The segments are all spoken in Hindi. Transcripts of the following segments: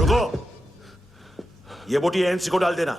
रुको, ये बोटी एएनसी को डाल देना।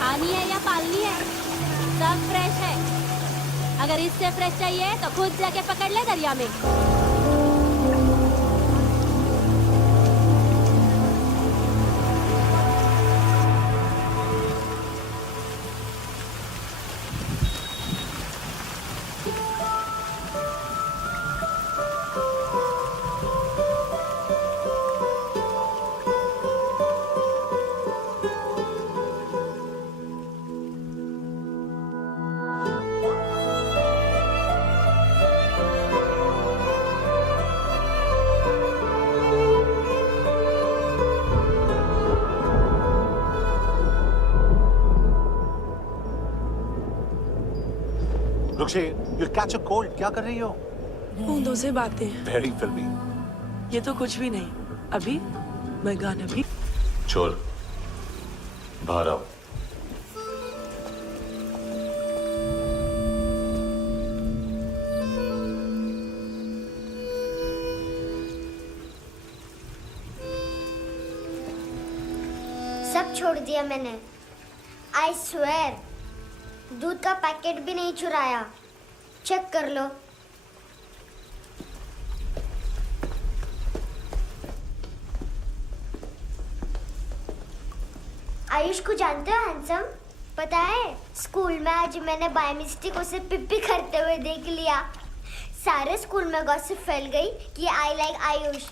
पानी है या पालनी है, सब फ्रेश है। अगर इससे फ्रेश चाहिए तो खुद जाके पकड़ ले दरिया में। रुक्षे, you'll catch a cold. क्या कर रही हो? बूंदों से बातें। Very filmy. ये तो कुछ भी नहीं। अभी मैं गाना भी। छोड़, बाहर आओ। सब छोड़ दिया मैंने। आई स्वेर, दूध का पैकेट भी नहीं चुराया। चेक कर लो। आयुष को जानते हो हैंडसम? पता है, स्कूल में आज मैंने बाय मिस्टेक उसे पिप्पी करते हुए देख लिया। सारे स्कूल में गॉसिप फैल गई कि I like Ayush.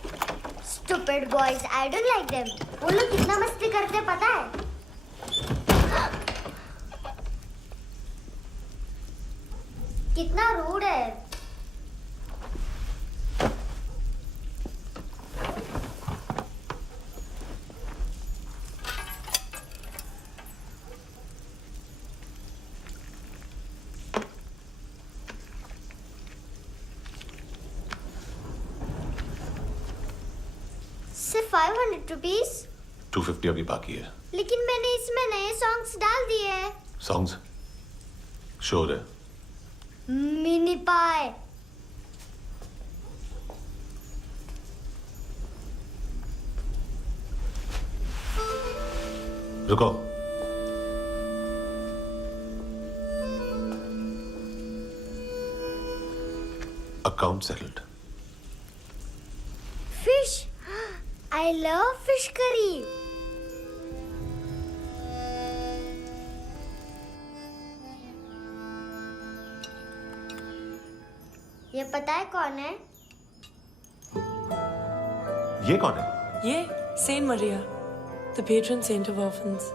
Stupid boys, I don't like them. वो लोग कितना मस्ती करते पता है? कितना रूड है। सिर्फ 500 रुपीस? 250 अभी बाकी है। लेकिन मैंने इसमें नए सॉन्ग्स डाल दिए हैं। Songs? Sure है। मिनी पाए। रुको। Account settled. Fish, I love fish curry. ये पता है कौन है? ये कौन है? ये Saint Maria, the patron saint of orphans.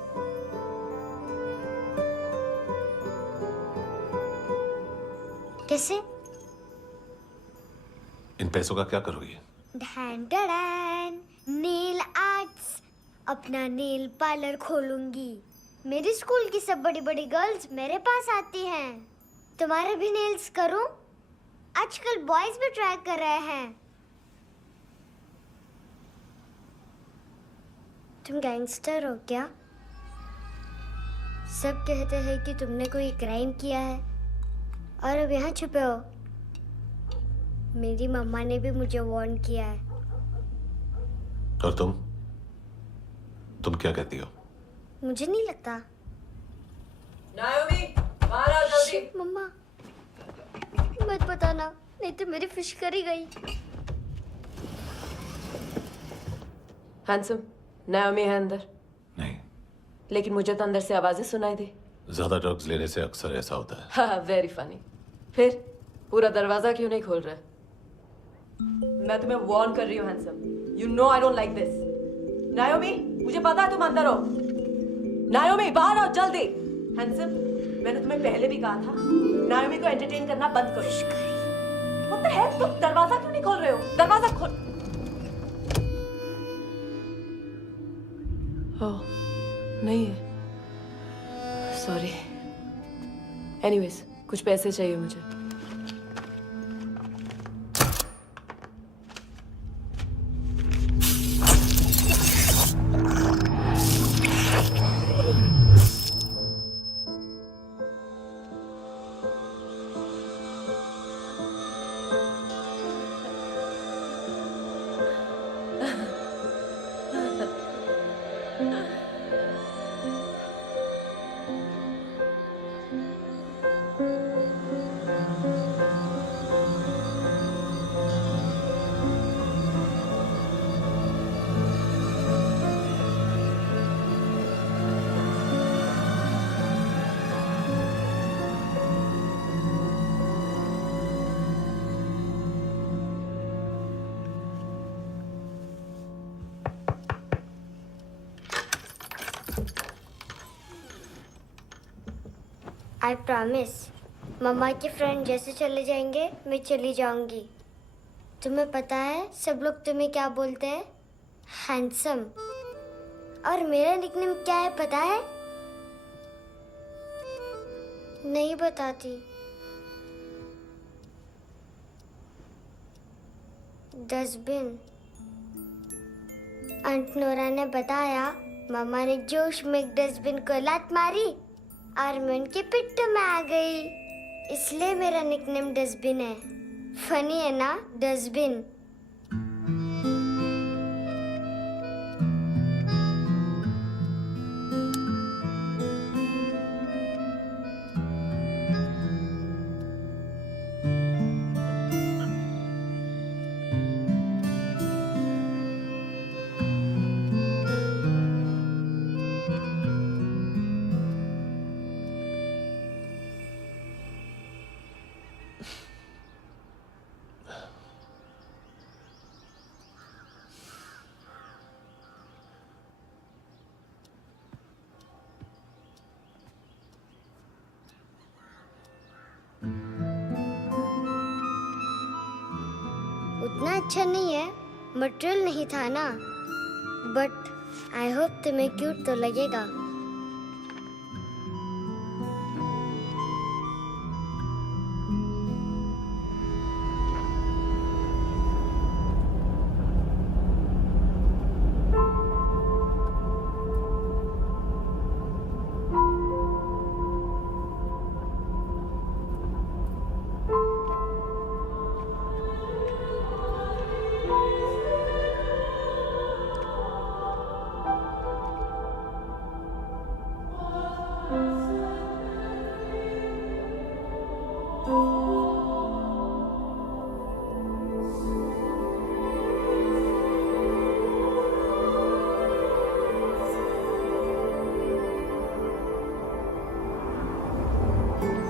कैसे? इन पैसों का क्या करोगी? ढैन ढैन, नेल आर्ट्स। अपना नेल पार्लर खोलूंगी। मेरी स्कूल की सब बड़ी बड़ी गर्ल्स मेरे पास आती हैं। तुम्हारे भी नेल्स करूं? आजकल बॉयज भी ट्राई कर रहे हैं। तुम गैंगस्टर हो क्या? सब कहते हैं कि तुमने कोई क्राइम किया है और अब यहाँ छुपे हो। मेरी मम्मा ने भी मुझे वार्न किया है। और तुम क्या कहती हो? मुझे नहीं लगता। नायोमी, बाहर आओ जल्दी। शिट, मम्मा मत बताना, नहीं तो मेरी फिश करी गई। हैंडसम, नायोमी है अंदर। नहीं, लेकिन मुझे तो अंदर से आवाजें सुनाई दी। ज्यादा ड्रग्स लेने से अक्सर ऐसा होता है। हाँ, वेरी फनी। फिर पूरा दरवाजा क्यों नहीं खोल रहे? मैं तुम्हें वार्न कर रही हूँ handsome. You know I don't like this. नायोमी, मुझे पता है तुम अंदर हो। नायोमी, बाहर आओ जल्दी। हैंडसम, मैंने तुम्हें पहले भी कहा था नायोमी को एंटरटेन करना बंद करो। What the hell? तुम दरवाजा क्यों नहीं खोल रहे हो? दरवाजा खोल। ओह, नहीं है। सॉरी। एनीवेज, कुछ पैसे चाहिए मुझे। आई प्रॉमिस, मम्मा के फ्रेंड जैसे चले जाएंगे मैं चली जाऊंगी। तुम्हें पता है सब लोग तुम्हें क्या बोलते हैं? हैंडसम। और मेरा निकनेम क्या है पता है? नहीं बताती। डस्टबिन। आंट नोरा ने बताया मामा ने जोश में एक डस्टबिन को लात मारी और मैं उनके पिट्ठू में आ गई, इसलिए मेरा निकनेम डस्टबिन है। फनी है ना डस्टबिन। उतना अच्छा नहीं है, मटेरियल नहीं था ना, बट आई होप तुम्हें क्यूट तो लगेगा।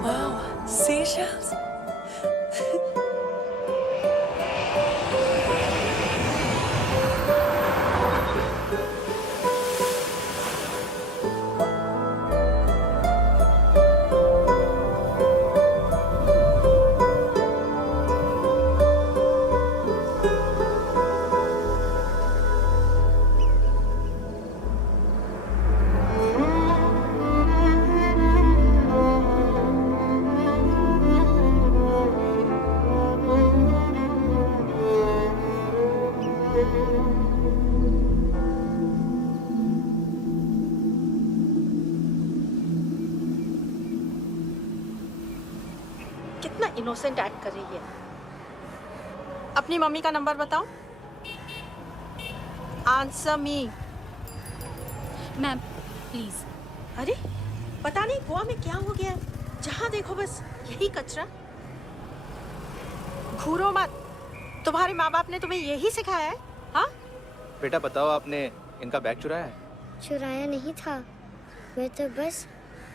Wow, seashells. कितना इनोसेंट एक्ट कर रही है। अपनी मम्मी का नंबर बताओ। Answer me. Ma'am please. अरे पता नहीं गोवा में क्या हो गया है, जहाँ देखो बस यही कचरा। घूरो मत, तुम्हारे माँ बाप ने तुम्हें यही सिखाया है? हाँ बेटा बताओ, आपने इनका बैग चुराया है? चुराया नहीं था, मैं तो बस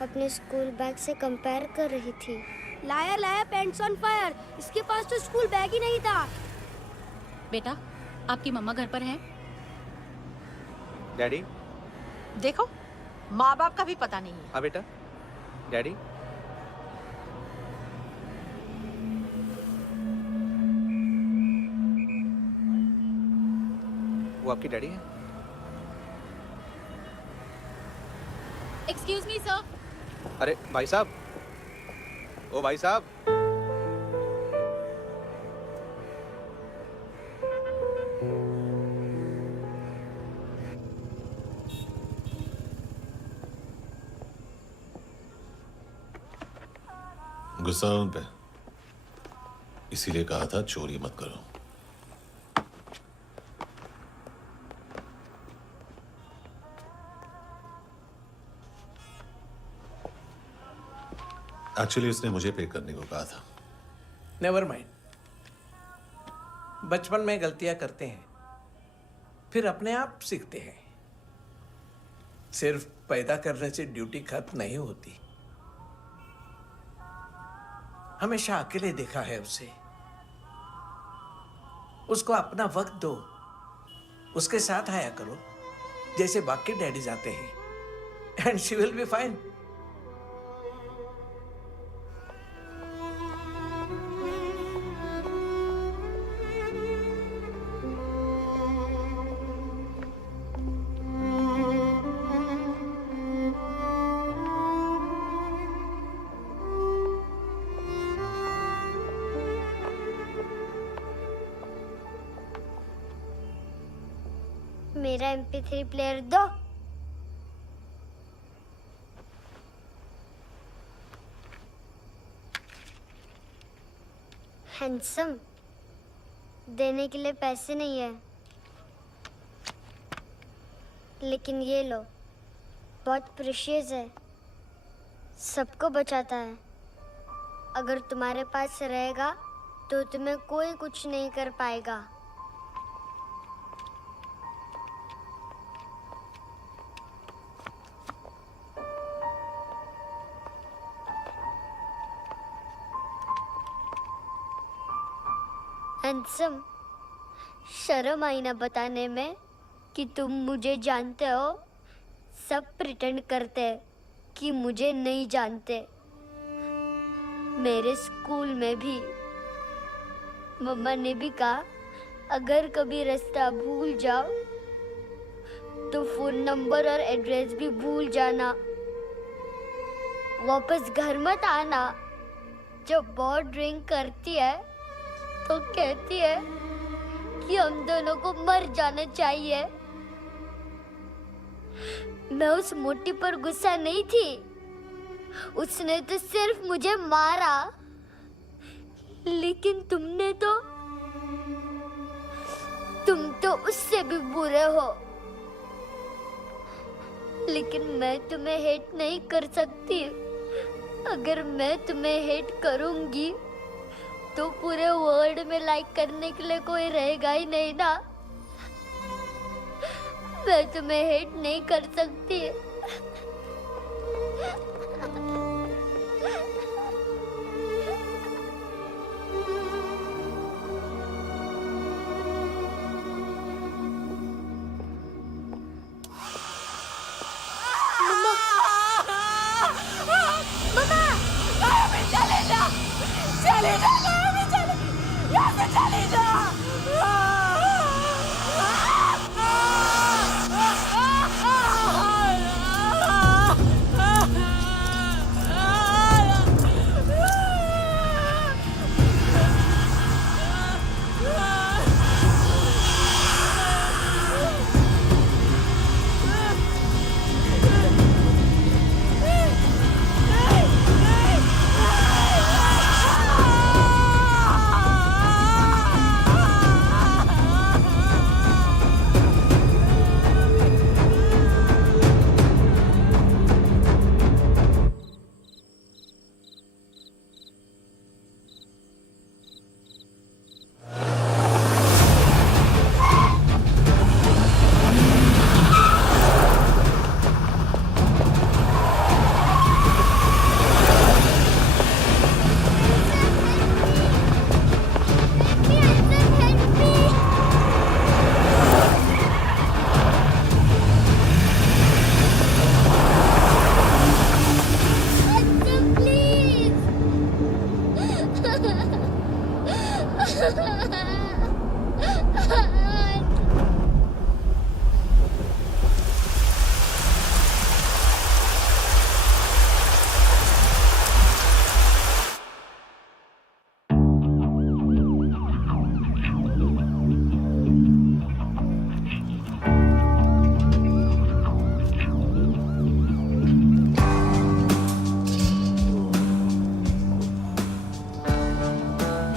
अपने स्कूल बैग से कंपेयर कर रही थी। Liar liar pants on fire, इसके पास तो स्कूल बैग ही नहीं था। बेटा आपकी मम्मा घर पर हैं? डैडी? देखो, माँ बाप का भी पता नहीं है। हाँ बेटा। डैडी? वो आपकी डैडी है? Excuse me sir. अरे भाई साहब, ओ भाई साहब। गुस्सा है उन पे, इसीलिए कहा था चोरी मत करो। एक्चुअली उसने मुझे पे करने को कहा था। नेवर माइंड, बचपन में गलतियां करते हैं, फिर अपने आप सीखते हैं। सिर्फ पैदा करने से ड्यूटी खत्म नहीं होती। हमेशा अकेले देखा है उसे। उसको अपना वक्त दो, उसके साथ आया करो जैसे बाकी डैडीज आते हैं, and she will be fine. मेरा MP3 प्लेयर दो। हैंडसम, देने के लिए पैसे नहीं है, लेकिन ये लो, बहुत प्रेशियस है, सबको बचाता है। अगर तुम्हारे पास रहेगा तो तुम्हें कोई कुछ नहीं कर पाएगा। हैंडसम, शर्म आई ना बताने में कि तुम मुझे जानते हो। सब प्रिटेंड करते हैं कि मुझे नहीं जानते। मेरे स्कूल में भी मम्मा ने भी कहा, अगर कभी रास्ता भूल जाओ तो फोन नंबर और एड्रेस भी भूल जाना, वापस घर मत आना। जब बहुत ड्रिंक करती है तो कहती है कि हम दोनों को मर जाना चाहिए। मैं उस मोटी पर गुस्सा नहीं थी, उसने तो सिर्फ मुझे मारा, लेकिन तुम तो उससे भी बुरे हो। लेकिन मैं तुम्हें हेट नहीं कर सकती। अगर मैं तुम्हें हेट करूंगी तो पूरे वर्ल्ड में लाइक करने के लिए कोई रहेगा ही नहीं ना। मैं तुम्हें हेट नहीं कर सकती।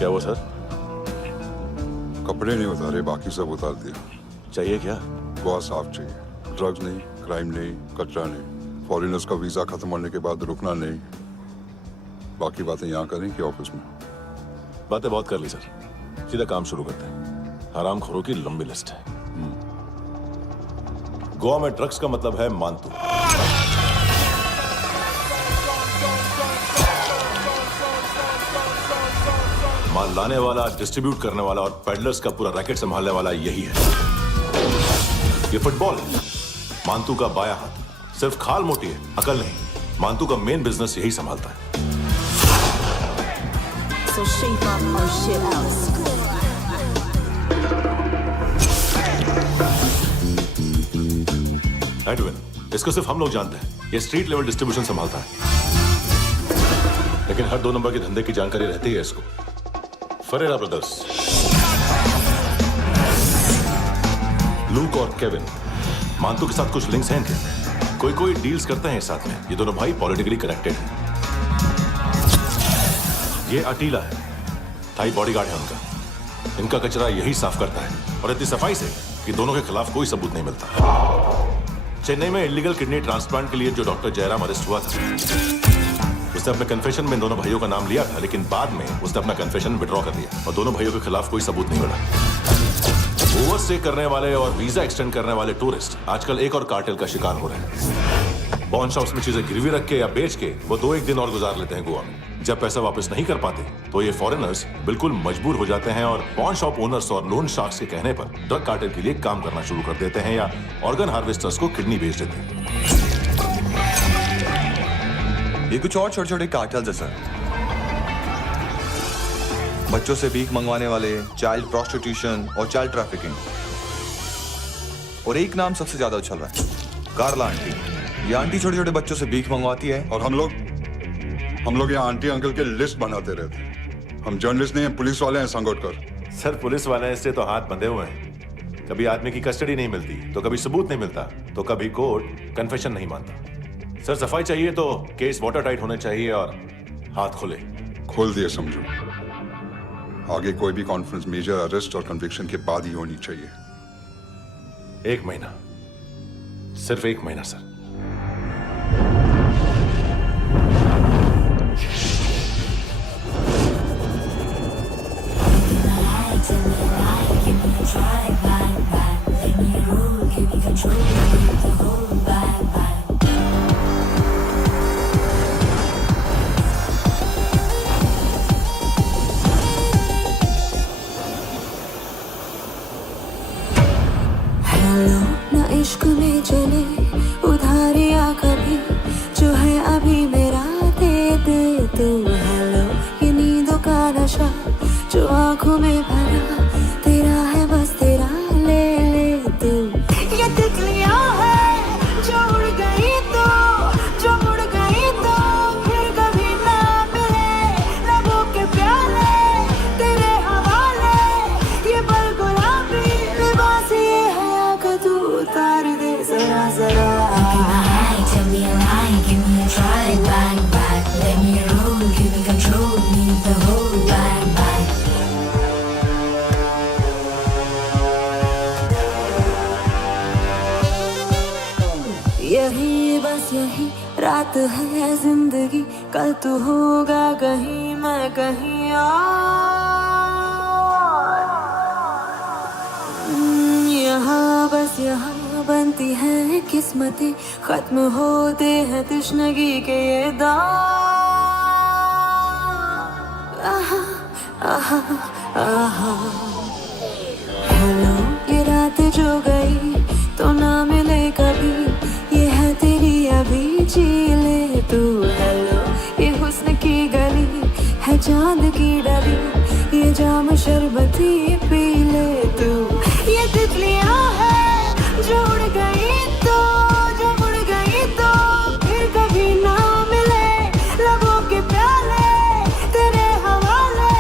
क्या हुआ सर? कपड़े नहीं उतारे, बाकी सब उतार दिया। चाहिए क्या? बहुत साफ चाहिए, ड्रग्स नहीं, क्राइम नहीं, कचरा नहीं, फॉरेनर्स का वीजा खत्म होने के बाद रुकना नहीं। बाकी बातें यहाँ करें कि ऑफिस में? बातें बहुत कर ली सर, सीधा काम शुरू करते हैं। हरामखोरों की लंबी लिस्ट है। गोवा में ड्रग्स का मतलब है मानतू। माल लाने वाला, डिस्ट्रीब्यूट करने वाला और पेडलर्स का पूरा रैकेट संभालने वाला यही है। ये फुटबॉल है, मानतू का बाया हाथ। सिर्फ खाल मोटी है, अकल नहीं। मानतू का मेन बिजनेस यही संभालता है। So shape up or shit out. Edwin, इसको सिर्फ हम लोग जानते हैं। ये स्ट्रीट लेवल डिस्ट्रीब्यूशन संभालता है, लेकिन हर 2 नंबर के धंधे की जानकारी रहती है इसको। फरेरा ब्रदर्स, लूक और केविन, मानतू के साथ कुछ लिंक्स हैं इनके? कोई डील्स करते हैं साथ में। ये दोनों भाई पॉलिटिकली कनेक्टेड हैं। ये अटीला है, थाई बॉडीगार्ड है उनका। इनका कचरा यही साफ करता है और इतनी सफाई से कि दोनों के खिलाफ कोई सबूत नहीं मिलता। चेन्नई में इलीगल किडनी ट्रांसप्लांट के लिए जो डॉक्टर जयराम अरेस्ट हुआ था, उसने अपने कन्फेशन में इन दोनों भाइयों का नाम लिया था, लेकिन बाद में उसने अपना कन्फेशन विड्रॉ कर दिया और दोनों भाइयों के खिलाफ कोई सबूत नहीं मिला। ओवरस्टे करने वाले और वीजा एक्सटेंड करने वाले टूरिस्ट आजकल एक और कार्टेल का शिकार हो रहे हैं। पॉन शॉप्स में चीजें गिरवी रख के या बेच के वो 2-1 दिन और गुजार लेते हैं गोवा में। जब पैसा वापस नहीं कर पाते तो ये फॉरेनर्स बिल्कुल मजबूर हो जाते हैं और पॉन शॉप ओनर्स और लोन शार्क्स के कहने पर ड्रग कार्टेल के लिए काम करना शुरू कर देते हैं या ऑर्गन हार्वेस्टर्स को किडनी बेच देते हैं। ये कुछ और छोटे छोटे कार्टेल्स है सर। बच्चों से भीख मंगवाने वाले, चाइल्ड प्रोस्टिट्यूशन और चाइल्ड ट्रैफिकिंग। और एक नाम सबसे ज्यादा उछल रहा है, कार्ला आंटी। ये आंटी छोटे छोटे बच्चों से भीख मंगवाती है और हम लोग यहाँ आंटी अंकल के लिस्ट बनाते रहते। हम जर्नलिस्ट नहीं हैं, पुलिस वाले हैं संगोटकर। सर पुलिस वाले हैं, इससे तो हाथ बंधे हुए हैं। कभी आदमी की कस्टडी नहीं मिलती तो कभी सबूत नहीं मिलता तो कभी कोर्ट कन्फेशन नहीं मानता। सर सफाई चाहिए तो केस वाटर टाइट होने चाहिए और हाथ खुले। खोल दिए समझो। आगे कोई भी कॉन्फ्रेंस मेजर अरेस्ट और कन्विक्शन के बाद ही होनी चाहिए। 1 महीना, सिर्फ 1 महीना सर। ना इश्क में चले उधारिया कभी, जो है अभी मेरा दे दे तू। हेलो ये नींदों का नशा जो आंखों में भरा, तेरा है बस तेरा, ले ले तू। ये तितलियां है जो उड़ गई तो, जो उड़ गई तो फिर कभी ना मिले। लबों के प्याले तेरे हवाले, ये पल गुलाबी लिबास ये हया का तू उतार दे जरा जरा। Tell me a lie, give me a try, bang bang, let me roll, give me control, need the whole bang bang. यही बस यही रात है जिंदगी, कल तू होगा कहीं मैं कहीं और। यहाँ बस यहाँ बनती है किस्मतें, खत्म होते हैं तश्नगी के ये दाग। आहा आहा आहा। हेलो ये रात जो गई तो ना मिले कभी, ये है तेरी अभी जी ले तू। हेलो ये हुस्न की गली है चांद की डली, ये जाम शरबती पी ले तू। ये तितलियां है जो उड़ गई तो, जो उड़ गई तो फिर कभी ना मिले। लबों के प्याले तेरे हवाले,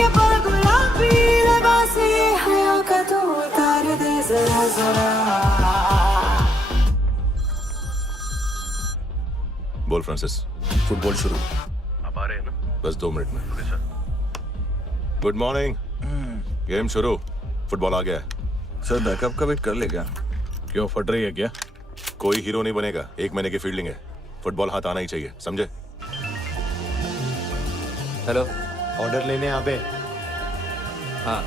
ये पल गुलाबी लिबास ये हया का तू उतार दे जरा जरा। बोल फ्रांसिस। फुटबॉल शुरू। आप आ रहे हैं ना? बस 2 मिनट में। Good morning. गेम शुरू। फुटबॉल आ गया है। सर बैकअप का वेट कर ले क्या? क्यों फट रही है क्या? कोई हीरो नहीं बनेगा, 1 महीने की फील्डिंग है। फुटबॉल हाथ आना ही चाहिए, समझे? हेलो, ऑर्डर लेने यहाँ पे। हाँ।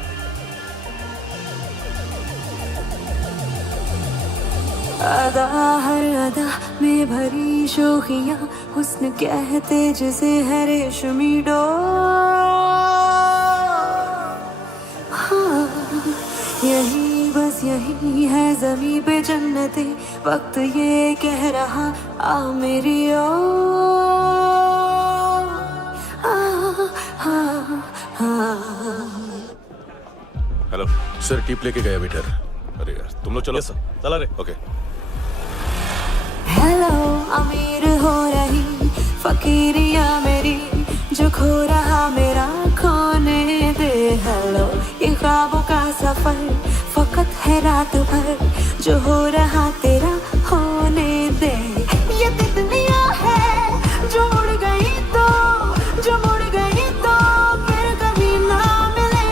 अदा हर अदा में भरी शोखियाँ, हुस्न कहते जिसे है रेशमी डोर। हाँ यही बस यही है ज़मीं पे जन्नते, वक्त ये कह रहा आ मेरी ओर। हेलो सर, टिप लेके गया वेटर। अरे यार तुम लोग चलो। सर चला रे। ओके। हेलो अमीर हो रही फकीरिया मेरी, जो खो रहा मेरा खोने दे। हेलो ये ख्वाबों का सफर फकत है रात भर, जो हो रहा तेरा होने दे। ये तितलियां है जो उड़ गई तो फिर कभी ना मिले।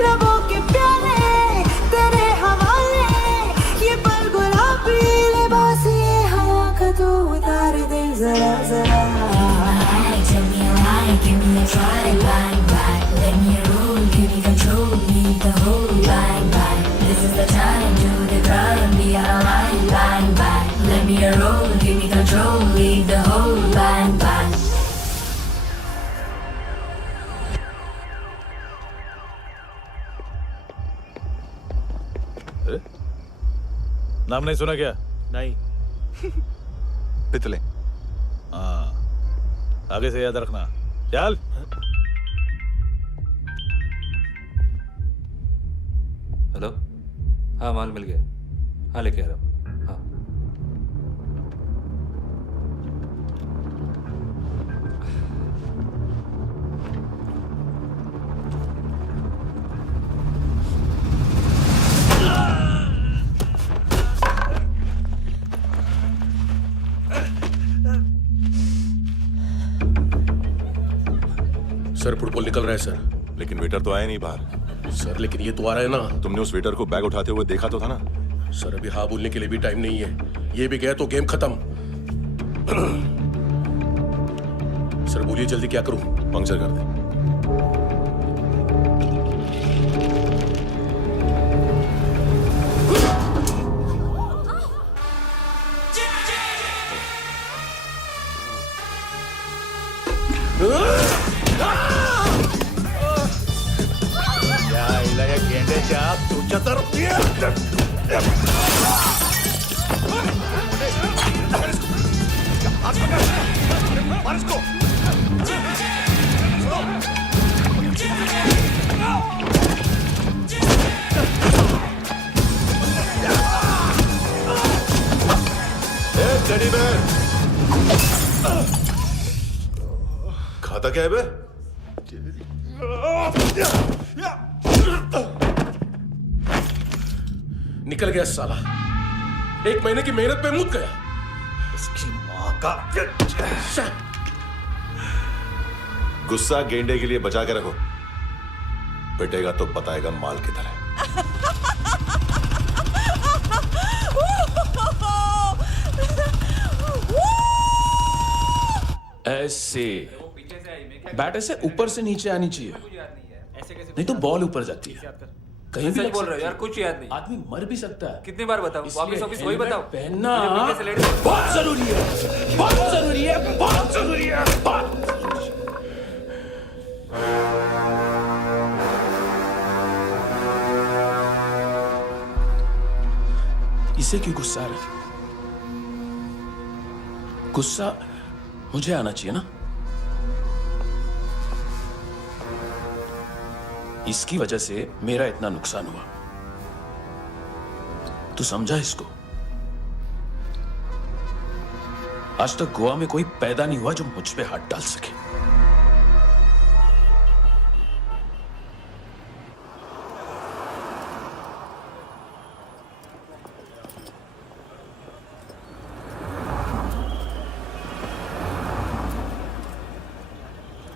रबों के प्याले तेरे हवाले, ये पल गुलाबी लिबास ये हवा का तो उतार दे जरा जरा। Tell me a lie, give me a try, bye bye. Let me rule, give me control, need the whole line, bye. This is the time, do the crime, be out of line, line, bye. Let me roll, give me control, lead the whole line, bye. नाम नहीं सुना क्या? नहीं। पितले। हाँ, आगे से याद रखना। चल। हेलो, हाँ माल मिल गया, हाँ लेके आ रहा हूँ। हाँ सर फुटबॉल निकल रहा है सर। लेकिन वेटर तो आया नहीं बाहर। सर लेकिन ये तो आ रहा है ना। तुमने उस वेटर को बैग उठाते हुए देखा तो था ना। सर अभी हाँ बोलने के लिए भी टाइम नहीं है। ये भी गया तो गेम खत्म। सर बोलिए जल्दी क्या करूं? पंक्चर कर दे। तू चतर खाता क्या है बे? निकल गया साला। 1 महीने की मेहनत पे मुक गया। इसकी माँ का गुस्सा गेंडे के लिए बचा के रखो, पिटेगा तो बताएगा माल किधर है। ऐसे बैट ऐसे ऊपर से नीचे आनी चाहिए, नहीं तो बॉल ऊपर जाती है। कहीं भी बोल रहे हो यार, कुछ याद नहीं। आदमी मर भी सकता है। कितनी बार बताऊं? वापस ऑफिस वही बताओ। पहनना बहुत जरूरी है, बहुत जरूरी है, बहुत जरूरी है, बहुत। इसे क्यों गुस्सा आ रहा है? गुस्सा मुझे आना चाहिए ना। इसकी वजह से मेरा इतना नुकसान हुआ। तू समझा इसको? आज तक गोवा में कोई पैदा नहीं हुआ जो मुझ पे हाथ डाल सके।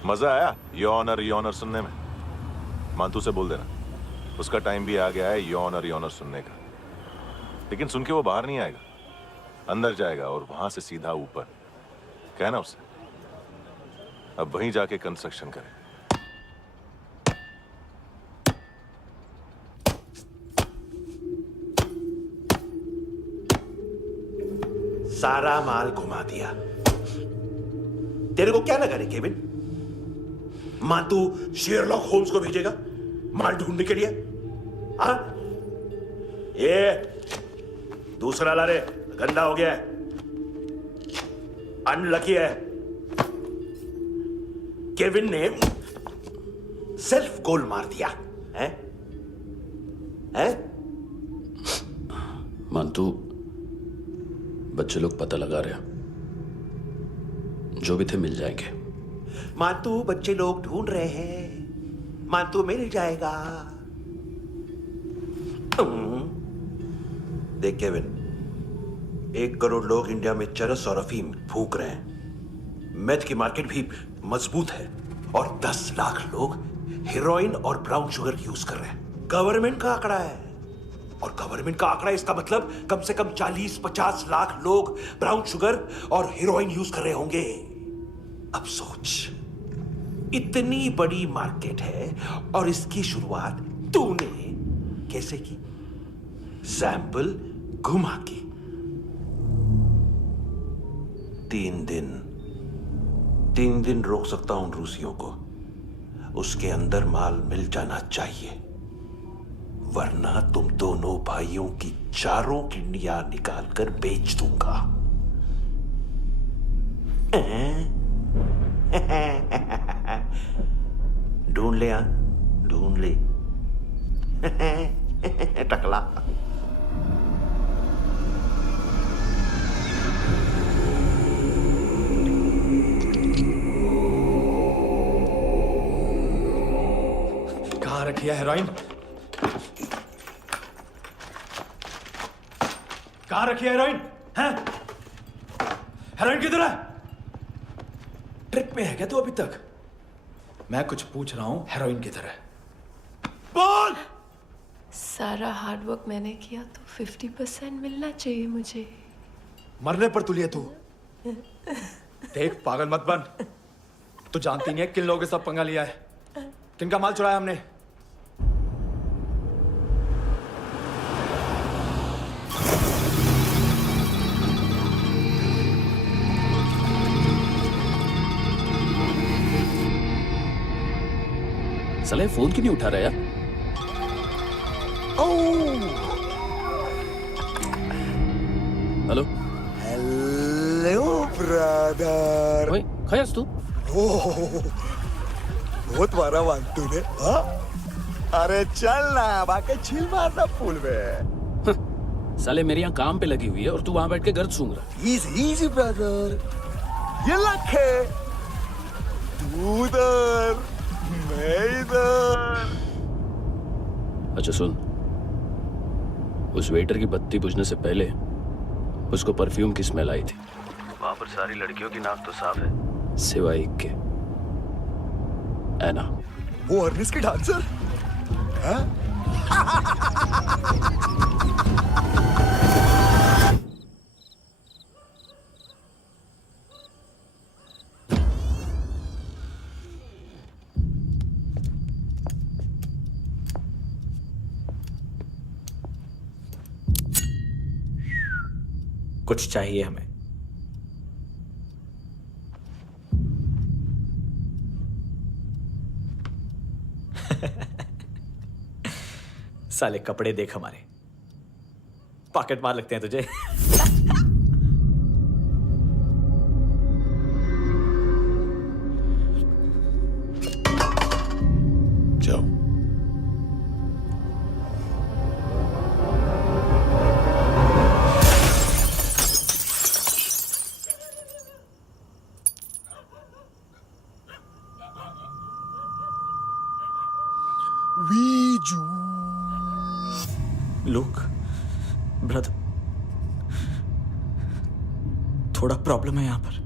मजा आया योनर सुनने में? मांतू से बोल देना, उसका टाइम भी आ गया है योनर सुनने का। लेकिन सुन के वो बाहर नहीं आएगा, अंदर जाएगा और वहां से सीधा ऊपर। कहना उससे अब वहीं जाके कंस्ट्रक्शन करे। सारा माल घुमा दिया। तेरे को क्या लगा रे केविन? मांतू शेरलॉक होम्स को भेजेगा माल ढूंढने के लिए? हाँ? ये दूसरा ला रे, गंदा हो गया है, अनलकी है। केविन ने सेल्फ गोल मार दिया है? हैं? मांतू, बच्चे लोग पता लगा रहे हैं, जो भी थे मिल जाएंगे। मांतू बच्चे लोग ढूंढ रहे हैं, मांतू मिल जाएगा। देख केविन, 1 करोड़ लोग इंडिया में चरस और अफीम फूक रहे हैं। मेथ की मार्केट भी मजबूत है और 10 लाख लोग हेरोइन और ब्राउन शुगर यूज कर रहे हैं। गवर्नमेंट का आंकड़ा है, और गवर्नमेंट का आंकड़ा इसका मतलब कम से कम 40-50 लाख लोग ब्राउन शुगर और हेरोइन यूज कर रहे होंगे। अब सोच, इतनी बड़ी मार्केट है और इसकी शुरुआत तूने कैसे की? सैंपल घुमा के। 3 दिन रोक सकता हूं रूसियों को, उसके अंदर माल मिल जाना चाहिए, वरना तुम दोनों भाइयों की 4 किडनियां निकाल कर बेच दूंगा। ढूंढ ले, ढूंढ ले टकला। कहाँ रखी है हेरोइन? कहाँ रखी है हेरोइन? हैं? हेरोइन किधर है? ट्रिप पे है क्या तू अभी तक? मैं कुछ पूछ रहा हूं, हेरोइन किधर है? बोल! सारा हार्ड वर्क मैंने किया तो 50% मिलना चाहिए मुझे। मरने पर तुलिए तू। देख, पागल मत बन। तू जानती नहीं है किन लोगों के साथ पंगा लिया है, किनका माल चुराया हमने। साले फोन क्यों नहीं उठा रहा यार? Hello hello brother. ओए, खैस तू? बहुत मारा मानतू ने। हाँ? अरे चल ना, बाकी छिल मारना पूल में। साले मेरी यहाँ काम पे लगी हुई है और तू वहां बैठ के गर्द सूंघ रहा। इजी ब्रदर, ये लक है। तू उधर, मैं इधर। अच्छा सुन, उस वेटर की बत्ती बुझने से पहले उसको परफ्यूम की स्मेल आई थी। वहां पर सारी लड़कियों की नाक तो साफ है, सिवाय एक के, एना। वो अर्निस की डांसर? हाँ? कुछ चाहिए हमें। साले कपड़े देख हमारे, पॉकेट मार लगते हैं तुझे। जाओ। लुक ब्रदर, थोड़ा प्रॉब्लम है यहां पर।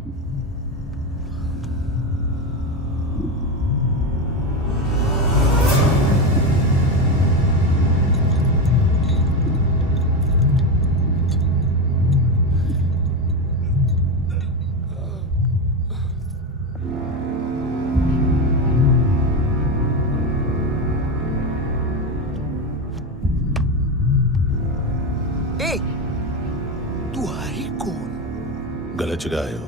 तू है कौन? गलत जगह आए हो,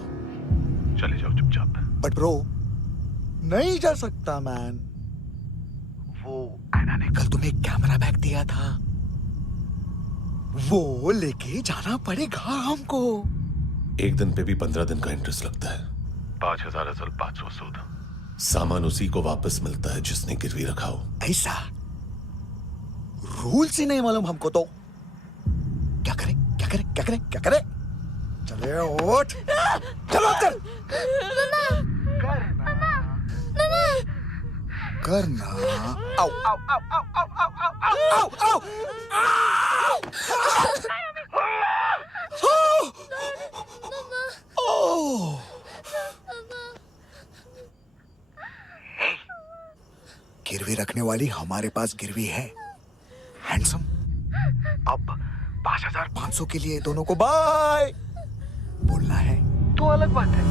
चले जाओ चुपचाप। बट ब्रो, नहीं जा सकता मैन। वो एना ने कल तुम्हें कैमरा बैग दिया था, वो लेके जाना पड़ेगा हमको। एक दिन पे भी 15 दिन का इंटरेस्ट लगता है। 5,000 असल 500 सूद। सामान उसी को वापस मिलता है जिसने गिरवी रखा हो। ऐसा रूल्स ही नहीं मालूम हमको तो। क्या करें क्या करें क्या करें क्या करें? चले उठ, चलो चल। करना। आओ आओ आओ आओ आओ आओ आओ आओ आओ। गिरवी रखने वाली हमारे पास गिरवी है हैंडसम। अब 5500 के लिए दोनों को बाय बोलना है तो अलग बात है।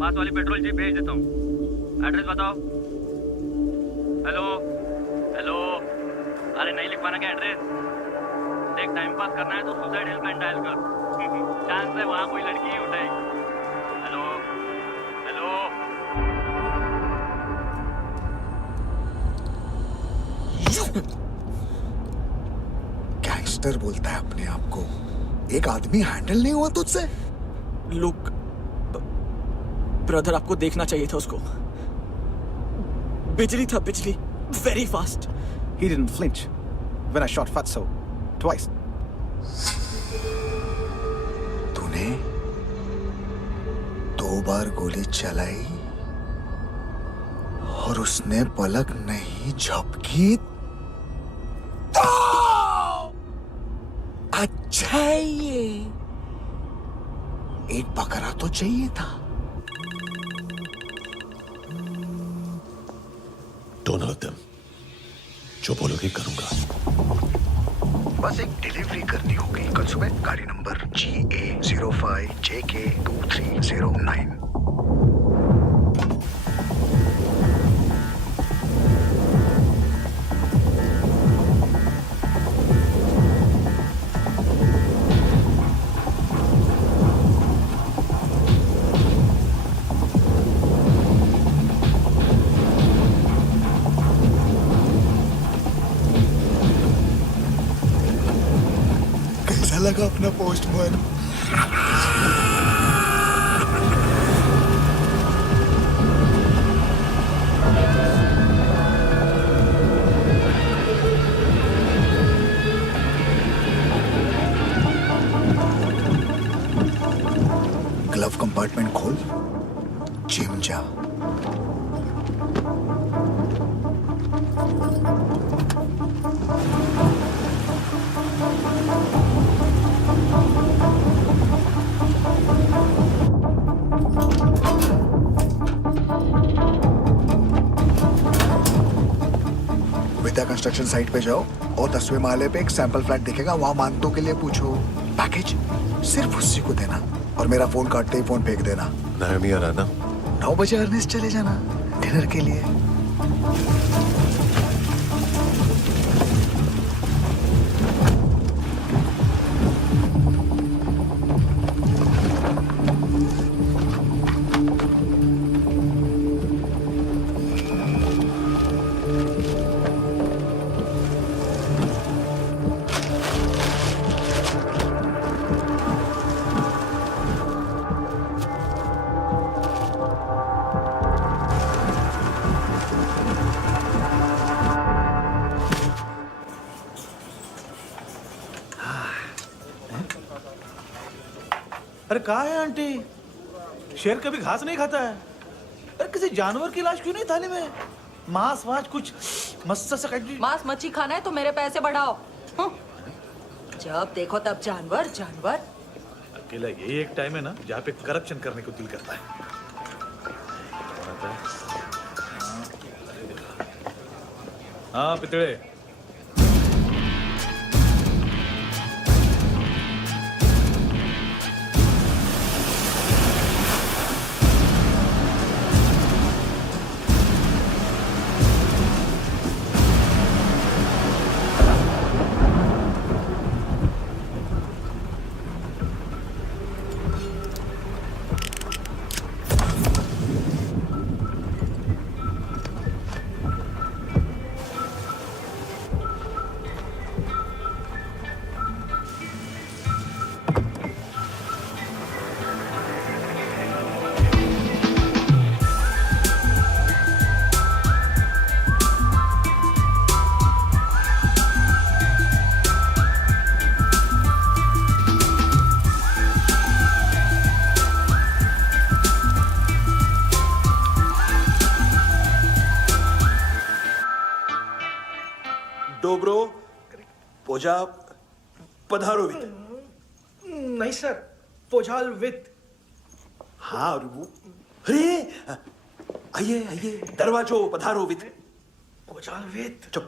पास वाली पेट्रोल जीप भेज देता हूँ। एड्रेस बताओ। हेलो हेलो, अरे नहीं लिखवाना क्या एड्रेस? देख टाइम पास करना है तो सुसाइड हेल्पलाइन डायल कर। चांस है वहाँ कोई लड़की ही उठाएगी। हेलो हेलो, गैंगस्टर बोलता है अपने आप को। एक आदमी हैंडल नहीं हुआ तुझसे? लुक ब्रदर, आपको देखना चाहिए था उसको। बिजली था, बिजली, very fast. He didn't flinch when I shot Fatso twice. तूने 2 बार गोली चलाई और उसने पलक नहीं झपकी तो अच्छा है ये। एक बकरा तो चाहिए था। Don't hurt them. जो बोलोगे करूंगा। बस एक डिलीवरी करनी होगी कल सुबह। गाड़ी नंबर GA05JK2309। लगा अपना पोस्टमैन। ग्लव कंपार्टमेंट खोल, जिम जा। कंस्ट्रक्शन साइट पे जाओ और 10वें माले पे एक सैंपल फ्लैट दिखेगा, वहां मानतों के लिए पूछो। पैकेज सिर्फ उसी को देना और मेरा फोन काटते ही फोन फेंक देना। नायोमी आ रहा ना? 9 बजे अर्नेस्ट चले जाना डिनर के लिए। अरे कहाँ है आंटी? शेर कभी घास नहीं खाता है। अरे किसी जानवर की लाश क्यों नहीं थाली में? मांस वास कुछ मस्त सा मांस मच्छी खाना है तो मेरे पैसे बढ़ाओ। जब देखो तब जानवर जानवर। अकेला यही एक टाइम है ना जहाँ पे करप्शन करने को दिल करता है। हाँ पितड़े, डोब्रो पोजा पधारोवित। नहीं सर, पोजाल विथ। हाँ और वो, अरे आइए आइए, दरवाजो पधारोवित। पोजाल विथ। चुप।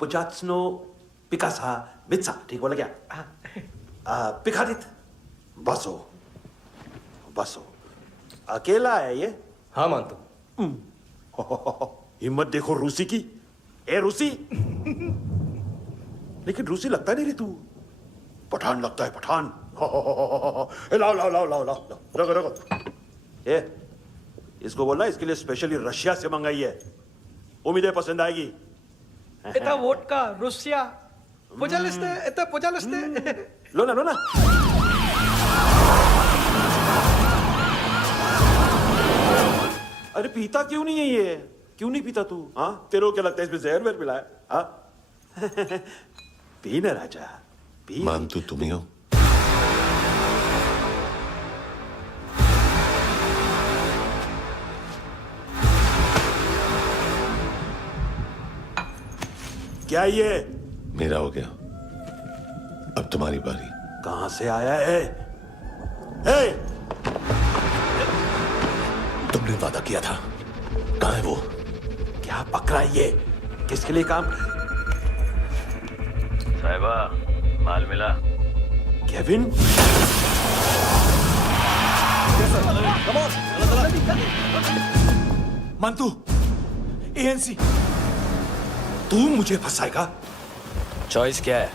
पुचात्सनो पिकासा वित्सा, ठीक बोला क्या? पिकादित बसो बसो। अकेला है ये? हाँ मानता हूँ। हिम्मत देखो रूसी की। ए रूसी, लेकिन रूसी लगता नहीं रे तू, पठान लगता है पठान। लाओ लाओ लाओ लाओ लाओ, रखो रखो। ए इसको बोलना इसके लिए स्पेशली रशिया से मंगाई है, उम्मीद है पसंद आएगी। इतना वोडका रुसिया पोजालिस्ते, इतना पोजालिस्ते। लो ना लो ना। अरे पीता क्यों नहीं है ये? क्यों नहीं पीता तू? हाँ तेरे को क्या लगता है इसमें जहर वहर मिला है? हाँ पी ना राजा पी। मानतू तुम ही हो? क्या ये? मेरा हो गया, अब तुम्हारी बारी। कहां से आया है? हे! तुमने वादा किया था, कहां है वो? क्या पकड़ा ये? किसके लिए काम? साहिबा माल मिला? केविन? मंतू, एएनसी। तू मुझे फंसाएगा? चॉइस क्या है?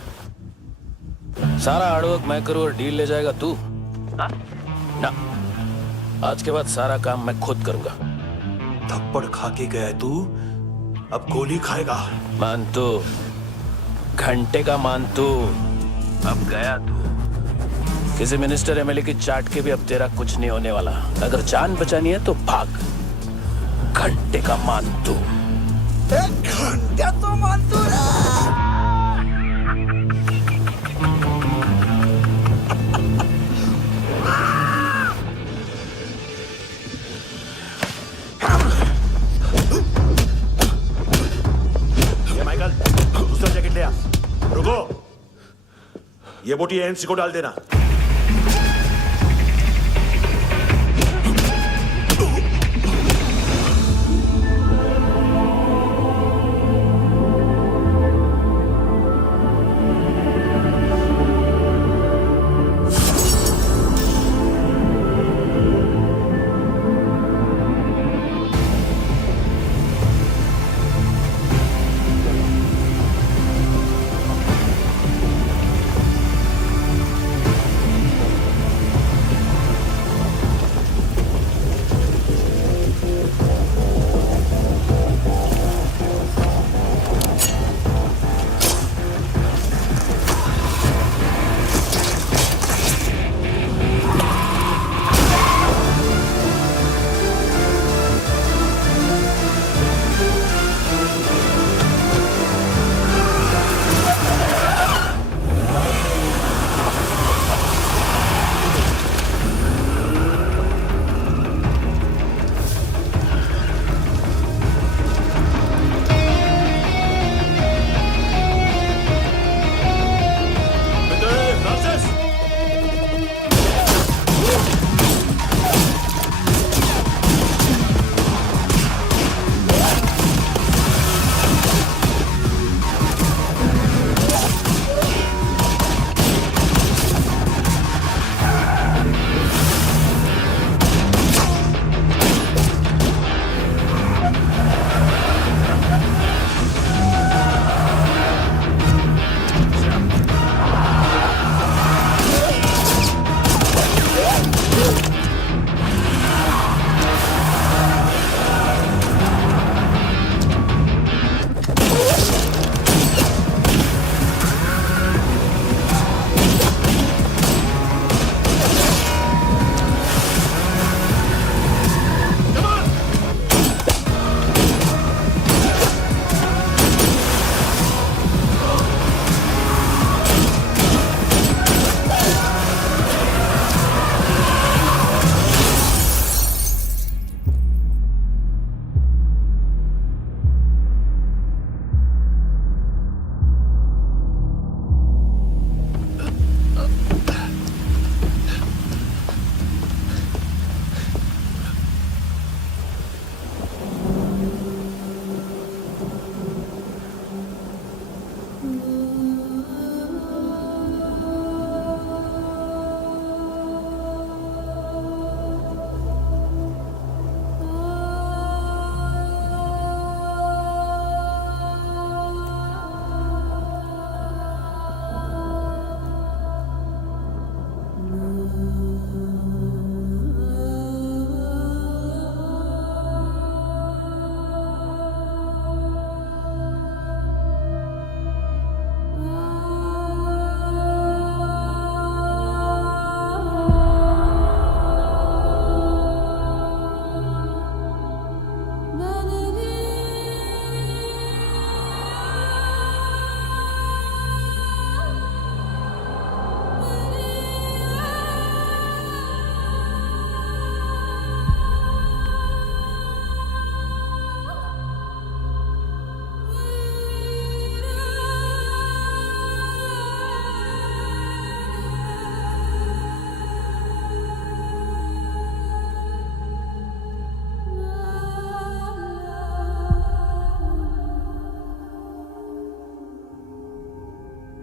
सारा हार्डवर्क मैं करूं और डील ले जाएगा तू? हाँ? ना, आज के बाद सारा काम मैं खुद करूंगा। थप्पड़ खा के गया तू, अब गोली खाएगा। मानतू, घंटे का मानतू, अब गया तू। किसी मिनिस्टर एमएलए की चाट के भी अब तेरा कुछ नहीं होने वाला। अगर जान बचानी है तो भाग। घंटे का मानतू। घंटे तो मानतू माइकल, दूसरा जैकेट ले आ। रुको, ये बोटी एएनसी को डाल देना।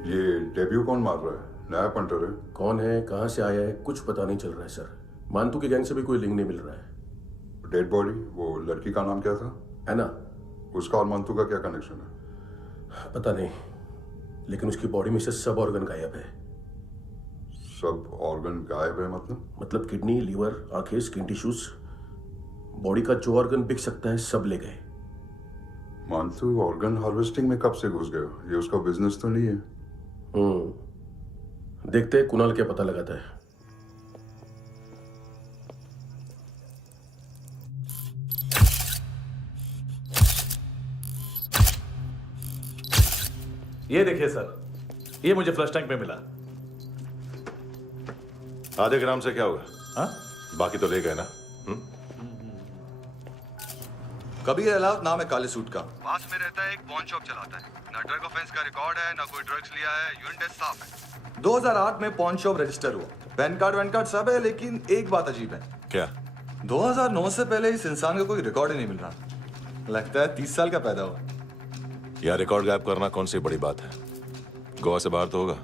ये डेब्यू कौन मार रहा है? नया पंटर है? कौन है, कहाँ से आया है, कुछ पता नहीं चल रहा है सर। मानतू के गैंग से भी कोई लिंक नहीं मिल रहा है। डेड बॉडी, वो लड़की का नाम क्या था? एना। उसका और मंतू का क्या कनेक्शन है? पता नहीं, लेकिन उसकी बॉडी में से सब ऑर्गन गायब है। सब ऑर्गन गायब है मतलब किडनी, लीवर, आंखें, स्किन टिश्यूज, बॉडी का जो ऑर्गन बिक सकता है सब ले गए। मंतू ऑर्गन हार्वेस्टिंग में कब से घुस गए? ये उसका बिजनेस तो नहीं है? देखते हैं कुणाल क्या पता लगाता है। ये देखिए सर, ये मुझे फ्लश टैंक में मिला। आधे ग्राम से क्या होगा? हाँ? बाकी तो ले गए ना? कबीर अलाउद नाम है काले सूट का। पास में रहता है, एक पॉन शॉप चलाता है। ना ड्रग ऑफेंस का रिकॉर्ड है, ना कोई ड्रग्स लिया है, यूरिन टेस्ट साफ है। 2008 में पॉन शॉप रजिस्टर हुआ, पैन कार्ड सब है, लेकिन एक बात अजीब है। क्या? 2009 से पहले इस इंसान का कोई रिकॉर्ड ही नहीं मिल रहा। लगता है 30 साल का पैदा हुआ। यार रिकॉर्ड गायब करना कौन सी बड़ी बात है? गोवा से बाहर तो होगा।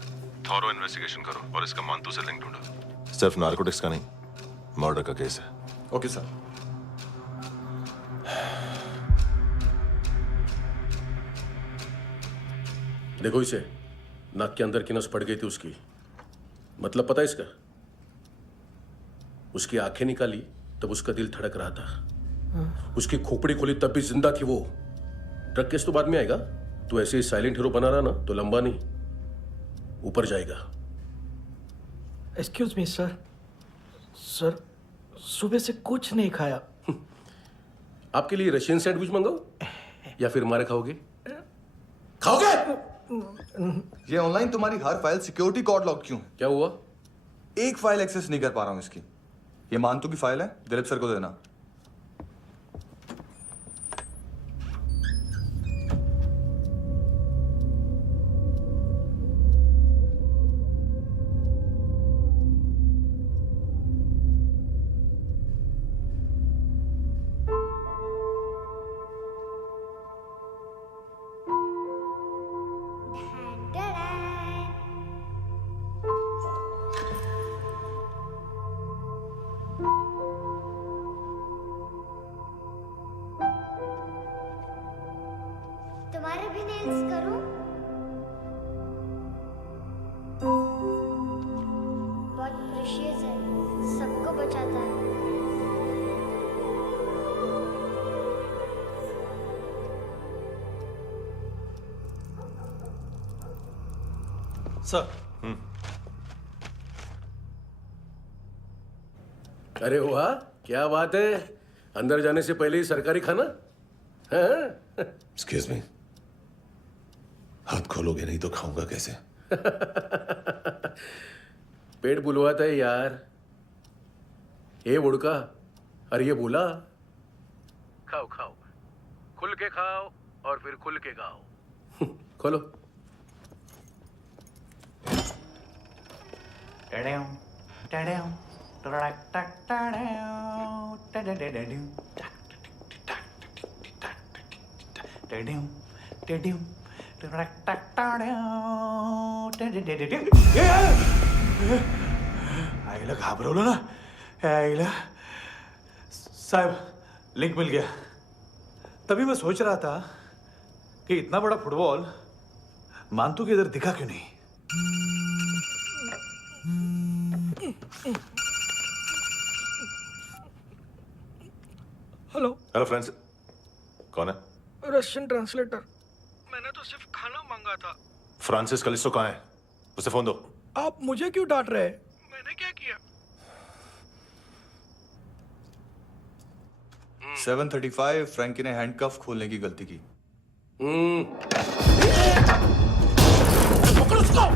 थॉरो इन्वेस्टिगेशन करो और इसका मानतू से लिंक ढूंढो। सिर्फ नार्कोटिक्स का नहीं, मर्डर का केस है। Okay sir. देखो इसे, नाक के अंदर की नस पड़ गई थी उसकी। मतलब पता है इसका? उसकी आंखें निकाली तब उसका दिल धड़क रहा था। उसकी खोपड़ी खोली तब भी जिंदा थी वो। ड्रग केस तो बाद में आएगा। तो ऐसे ही साइलेंट हीरो बना रहा ना तो लंबा नहीं, ऊपर जाएगा। एक्सक्यूज मी सर, सर सुबह से कुछ नहीं खाया। आपके लिए रशियन सैंडविच मंगाओ या फिर मारे खाओगे? खाओगे? ये ऑनलाइन तुम्हारी हर फाइल सिक्योरिटी कोड लॉक क्यों? क्या हुआ? एक फाइल एक्सेस नहीं कर पा रहा हूं इसकी। ये मानतू की फाइल है, दिलीप सर को देना। तुम्हारे भी नेल्स करूं? बहुत प्रेशियस है, सबको बचाता है। सर। अरे वाह, क्या बात है। अंदर जाने से पहले ही सरकारी खाना। एक्सक्यूज मी, हाथ खोलोगे नहीं तो खाऊंगा कैसे? पेट बुलवाता है यार। ये बुड़का, अरे ये बोला। खाओ खाओ, खुल के खाओ और फिर खुल के गाओ। खोलो। आईला घाबरवलं ना। आईला साहब, लिंक मिल गया। तभी मैं सोच रहा था कि इतना बड़ा फुटबॉल मानतू के इधर दिखा क्यों नहीं। हेलो। हेलो फ्रेंड्स, कौन है? Russian translator. मैंने तो सिर्फ खाना मांगा था। फ्रांसिस कलिस्टो कहाँ है? उसे फोन दो। आप मुझे क्यों डांट रहे हैं? मैंने क्या किया? 735 फ्रैंकी ने हैंडकफ खोलने की गलती की। पकड़ो उसको।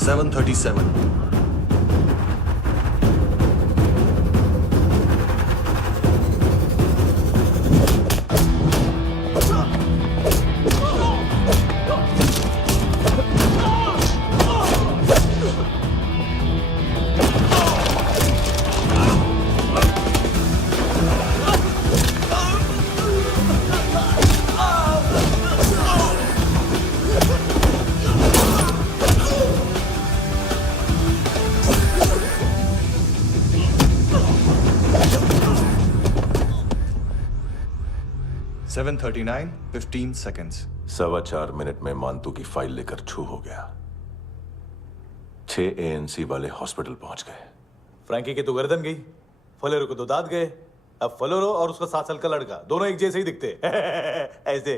737। 7:39, 15 seconds. 4.25 मिनट में मांतू की फाइल लेकर छू हो गया। 6 ANC वाले हॉस्पिटल पहुंच गए। फ्रैंकी की तो गर्दन गई, फलेरो को तो दांत गए। अब फलेरो और उसका 7 साल का लड़का दोनों एक जैसे ही दिखते ऐसे।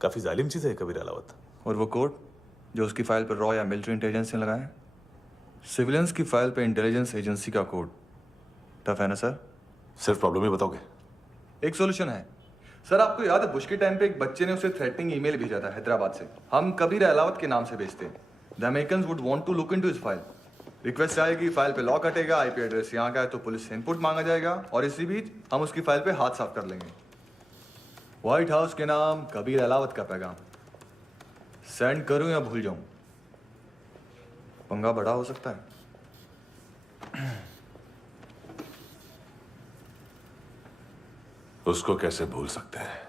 काफी जालिम चीज है कबीर अलावत। और वो कोड जो उसकी फाइल पर रॉ या मिलिट्री इंटेलिजेंस ने लगाया, सिविलियंस की फाइल पे इंटेलिजेंस एजेंसी का कोड। टफ है ना सर? सिर्फ प्रॉब्लम ही बताओगे? एक सॉल्यूशन है सर। आपको याद है बुश के टाइम पे एक बच्चे ने उसे थ्रेटनिंग ईमेल भेजा था हैदराबाद से। हम कबीर अलावत के नाम से भेजते हैं। The Americans would want to look into his file. Request आएगी, फाइल पे लॉक हटेगा, आईपी एड्रेस यहाँ का है तो पुलिस से इनपुट मांगा जाएगा और इसी बीच हम उसकी फाइल पे हाथ साफ कर लेंगे। व्हाइट हाउस के नाम कबीर अलावत का पैगाम। सेंड करूं या भूल जाऊं? पंगा बड़ा हो सकता है। उसको कैसे भूल सकते हैं?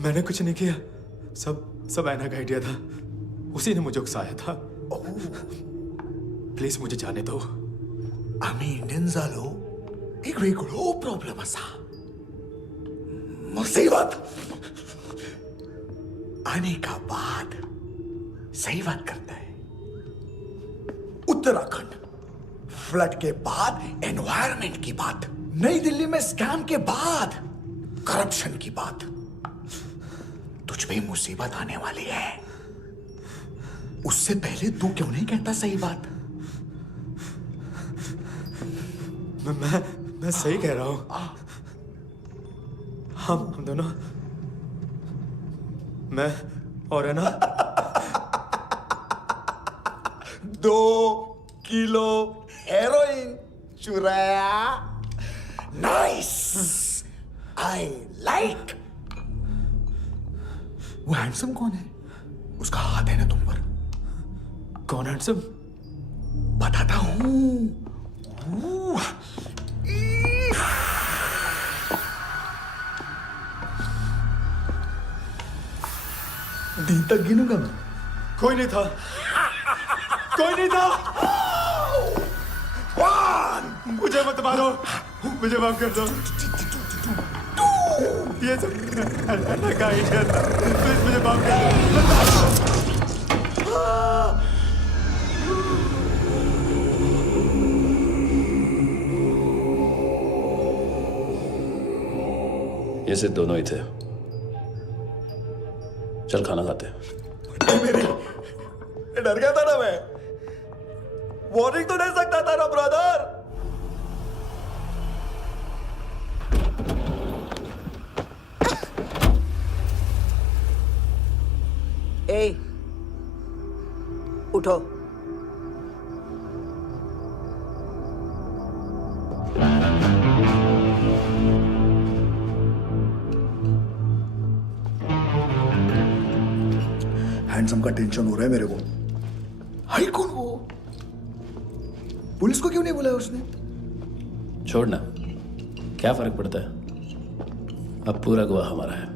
मैंने कुछ नहीं किया, सब ऐना का आइडिया था। उसी ने मुझे उकसाया था। प्लीज मुझे जाने दो। आम्ही इंडियन झालो एक वेगळो प्रॉब्लेम असा। मुसीबत आने का बाद सही बात करता है। उत्तराखंड फ्लड के बाद एनवायरनमेंट की बात, नई दिल्ली में स्कैम के बाद करप्शन की बात। तुझ पे मुसीबत आने वाली है, उससे पहले तू क्यों नहीं कहता सही बात? मैं सही कह रहा हूं। हम दोनों, मैं और है ना 2 किलो हेरोइन चुराया। Nice, I like. वो हैंडसम कौन है? उसका हाथ है ना तुम पर? कौन हैंडसम? बताता हूं। दिन तक गिनूंगा मैं। कोई नहीं था, कोई नहीं था। मुझे मत मारो, मुझे माफ कर दो। ये सब का आइडिया था। प्लीज मुझे माफ कर दो। ये सिर्फ दोनों ही थे। चल खाना खाते हैं। डर गया था ना मैं। वार्निंग तो दे सकता था ना ब्रदर। ए, उठो। हैंडसम का टेंशन हो रहा है मेरे को। हाई कौन वो? पुलिस को क्यों नहीं बुलाया उसने? छोड़ना, क्या फर्क पड़ता है? अब पूरा गवाह हमारा है।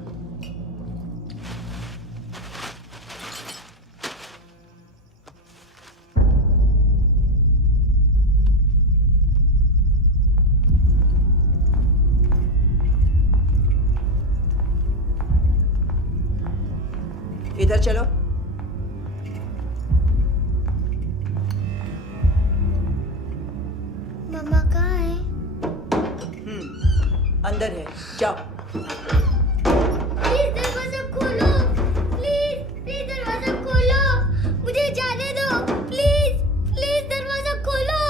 इधर चलो। मम्मा कहाँ है? अंदर है, जाओ। प्लीज दरवाजा खोलो। प्लीज दरवाजा खोलो। मुझे जाने दो। प्लीज दरवाजा खोलो।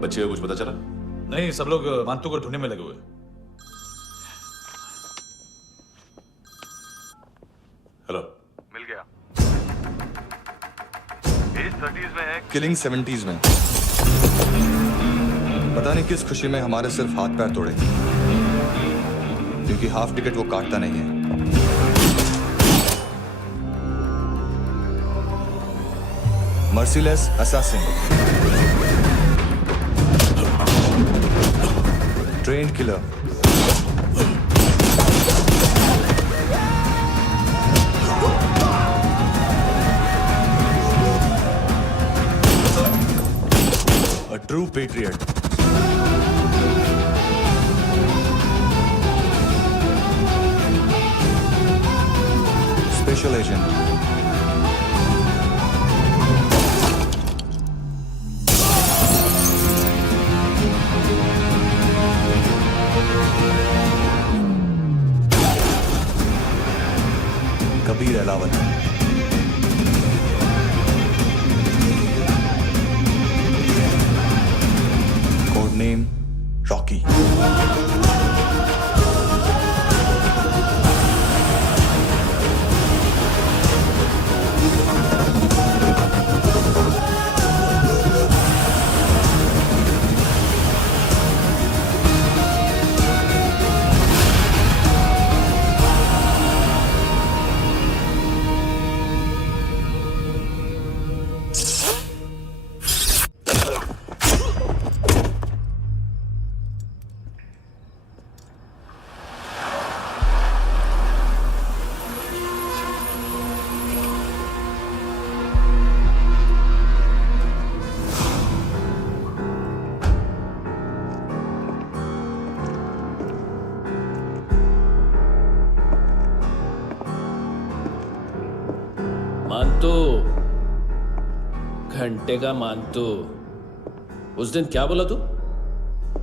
बच्चे को कुछ पता चला? नहीं, सब लोग मांतू को ढूंढने में लगे हुए। हेलो, मिल गया। एज 30s में है, किलिंग 70s में। पता नहीं किस खुशी में हमारे सिर्फ हाथ पैर तोड़े, क्योंकि हाफ टिकट वो काटता नहीं है। Merciless assassin, train killer, a true patriot. Special agent. Kabir Ahlawat. Code name Rocky. मानतो, घंटे का मानतो, उस दिन क्या बोला तू?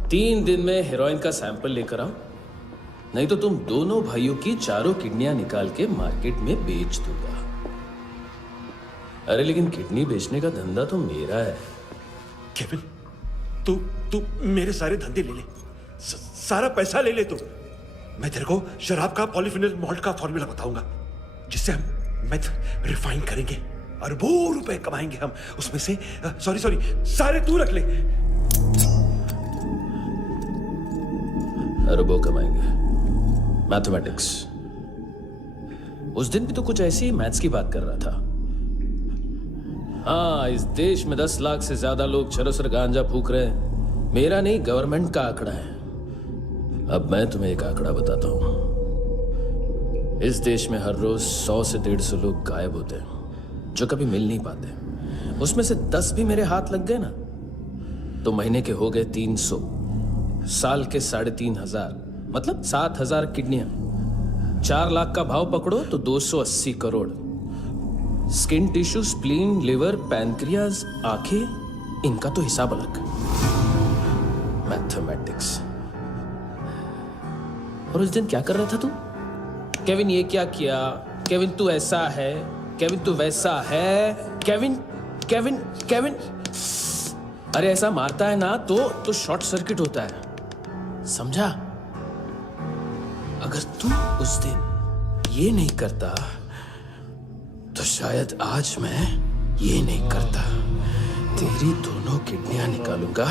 3 दिन में हेरोइन का सैंपल लेकर आओ, नहीं तो तुम दोनों भाइयों की चारों किडनियां निकाल के मार्केट में बेच दूंगा। अरे लेकिन किडनी बेचने का धंधा तो मेरा है। केविन, तू मेरे सारे धंधे ले ले, सारा पैसा ले ले तू। मैं तेरे को शराब का पॉलीफिनल मॉल्ट का फॉर्मूला बताऊंगा, जिससे हम मेथ रिफाइन करेंगे, अरबों रुपए कमाएंगे हम उसमें से। सॉरी सारे तू रख ले। अरबों कमाएंगे, मैथमेटिक्स। उस दिन भी तो कुछ ऐसी मैथ्स की बात कर रहा था। हाँ, इस देश में 10 लाख से ज्यादा लोग चरस और गांजा फूक रहे हैं। मेरा नहीं, गवर्नमेंट का आंकड़ा है। अब मैं तुम्हें एक आंकड़ा बताता हूं। इस देश में हर रोज 100 से 150 लोग गायब होते हैं, जो कभी मिल नहीं पाते। उसमें से 10 भी मेरे हाथ लग गए ना, तो महीने के हो गए 300, साल के 3,500, मतलब 7,000 किडनियां। 4 लाख का भाव पकड़ो तो 280 crore. Skin tissue, spleen, liver, pancreas, आंखें, इनका तो हिसाब अलग। मैथमेटिक्स। और उस दिन क्या कर रहा था तू? केविन ये क्या किया, केविन तू ऐसा है, केविन तू वैसा है, केविन केविन केविन। अरे ऐसा मारता है ना तो शॉर्ट सर्किट होता है, समझा? अगर तू उस दिन ये नहीं करता तो शायद आज मैं ये नहीं करता। तेरी दोनों किडनियां निकालूंगा,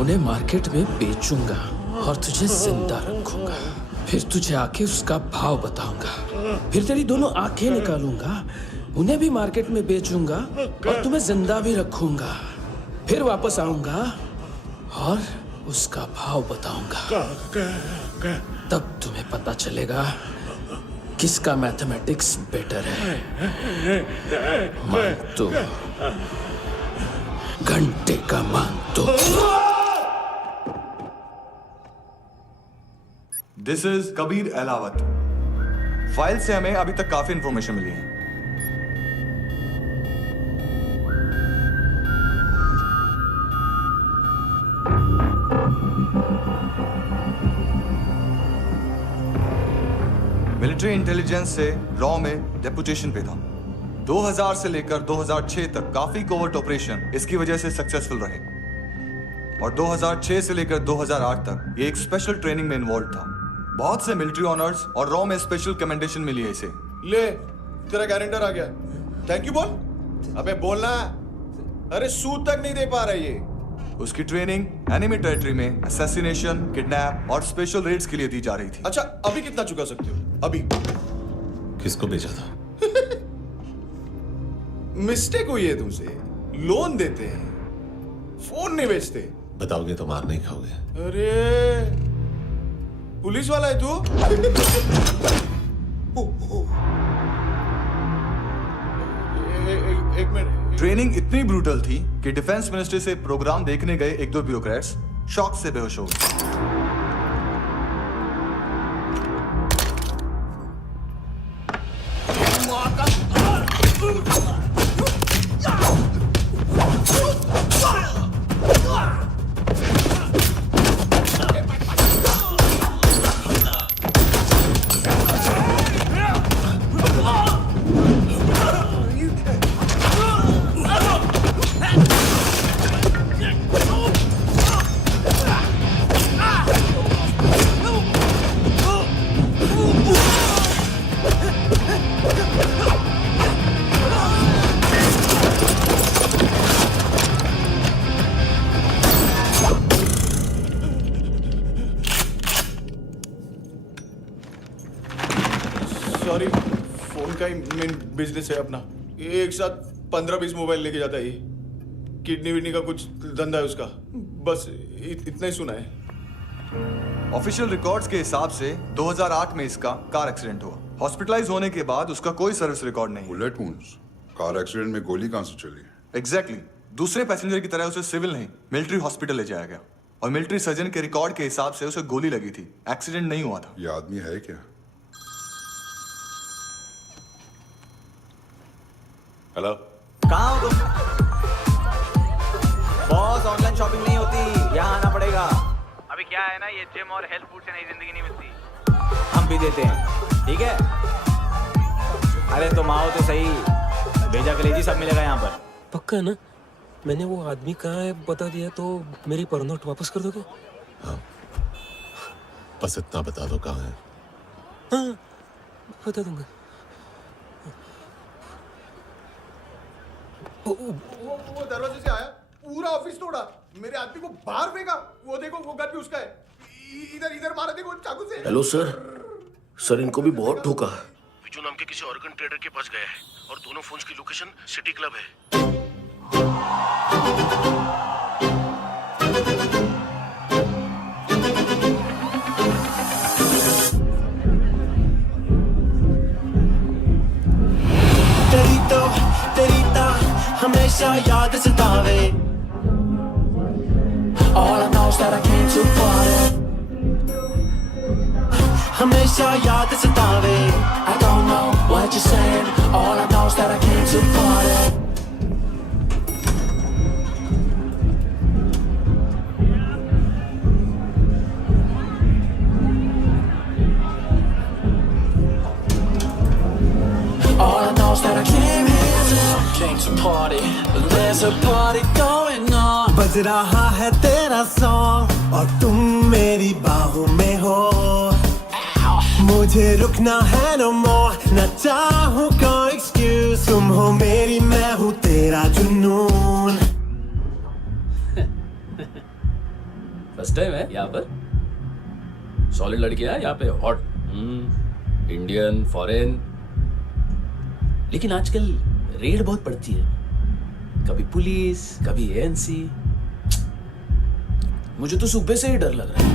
उन्हें मार्केट में बेचूंगा और तुझे जिंदा रखूंगा। फिर तुझे आके उसका भाव बताऊंगा। फिर तेरी दोनों आंखें निकालूंगा, उन्हें भी मार्केट में बेचूंगा और तुम्हें जिंदा भी रखूंगा। फिर वापस आऊंगा और उसका भाव बताऊंगा। तब तुम्हें पता चलेगा किसका मैथमेटिक्स बेटर है। मानतो, घंटे का मानतो। This is Kabir Ahlawat. File से हमें अभी तक काफी इंफॉर्मेशन मिली है। मिलिट्री इंटेलिजेंस से रॉ में डेपुटेशन पे था। 2000 से लेकर 2006 तक काफी कोवर्ट ऑपरेशन इसकी वजह से सक्सेसफुल रहे, और 2006 से लेकर 2008 तक ये एक स्पेशल ट्रेनिंग में इन्वॉल्व था। बहुत से मिलिट्री ऑनर्स और रॉ में स्पेशल कमेंडेशन मिली है इसे। ले, तेरा गारंटर आ गया। थैंक यू बोल। अबे बोलना। अरे सूद तक नहीं दे पा रहा ये। उसकी ट्रेनिंग एनिमी टेरिटरी में असैसिनेशन, किडनैप और स्पेशल रेड्स के लिए दी जा रही थी। अच्छा, अभी कितना चुका सकते हो? अभी किसको भेजा था? मिस्टेक हुई है तुमसे। लोन देते हैं, फोन नहीं बेचते। बताओगे तो मार नहीं खाओगे। अरे पुलिस वाला है तू? एक मिनट। ट्रेनिंग इतनी ब्रूटल थी कि डिफेंस मिनिस्ट्री से प्रोग्राम देखने गए एक दो ब्यूरोक्रेट्स शॉक से बेहोश हो गए। सॉरी, फोन का ही मेन बिजनेस है अपना। एक साथ 15-20 मोबाइल लेके जाता है ये। किडनी विडनी का कुछ धंधा है उसका। बस इतना ही सुना है। ऑफिशियल रिकॉर्ड्स के हिसाब से 2008 में इसका कार एक्सीडेंट हुआ। हॉस्पिटलाइज होने के बाद उसका कोई सर्विस रिकॉर्ड नहीं। Bullet wounds. कार एक्सीडेंट में गोली कहां से चली? एग्जैक्टली। दूसरे पैसेंजर की तरह उसे सिविल नहीं, मिलिट्री हॉस्पिटल ले जाया गया और मिलिट्री सर्जन के रिकॉर्ड के हिसाब से उसे गोली लगी थी। एक्सीडेंट नहीं हुआ था। ये आदमी है क्या? हेलो, कहाँ हो तुम? बॉस, ऑनलाइन शॉपिंग नहीं होती, यहाँ आना पड़ेगा। अभी क्या है ना, ये जिम और हेल्थ फूड से नई जिंदगी नहीं मिलती। हम भी देते हैं, ठीक है? अरे तुम आओ तो सही, भेजा कलेजी सब मिलेगा यहाँ पर। पक्का ना? मैंने वो आदमी कहाँ है बता दिया तो मेरी पर नोट वापस कर दोगे? हाँ, बस इतना बता दो कहाँ है। हाँ, बता दूंगा। वो दरवाजे से आया, पूरा ऑफिस तोड़ा, मेरे आदमी को बाहर फेंका। वो देखो, वो गन भी उसका है। इधर मारा, देखो चाकू से। हेलो सर, सर इनको भी बहुत ठोका। विजू नाम के किसी ऑर्गन ट्रेडर के पास गया है और दोनों फोन्स की लोकेशन सिटी क्लब है। हमेशा याद सतावे। All I know is that I came too far. हमेशा याद सतावे। I don't know what you're saying. All I know is that I came too far. All I know is that I came here to party. There's a party going on. बज रहा है तेरा सॉन्ग और तुम मेरी बाहों में हो। मुझे रुकना है no more, न चाहूँ कोई excuse। तुम हो मेरी, मैं हूँ तेरा जुनून। फर्स्ट टाइम है यहाँ पर? सॉलिड लड़की है यहाँ पे, हॉट इंडियन, फॉरेन। लेकिन आजकल रेड बहुत पड़ती है, कभी पुलिस, कभी एएनसी। मुझे तो सुबह से ही डर लग रहा है।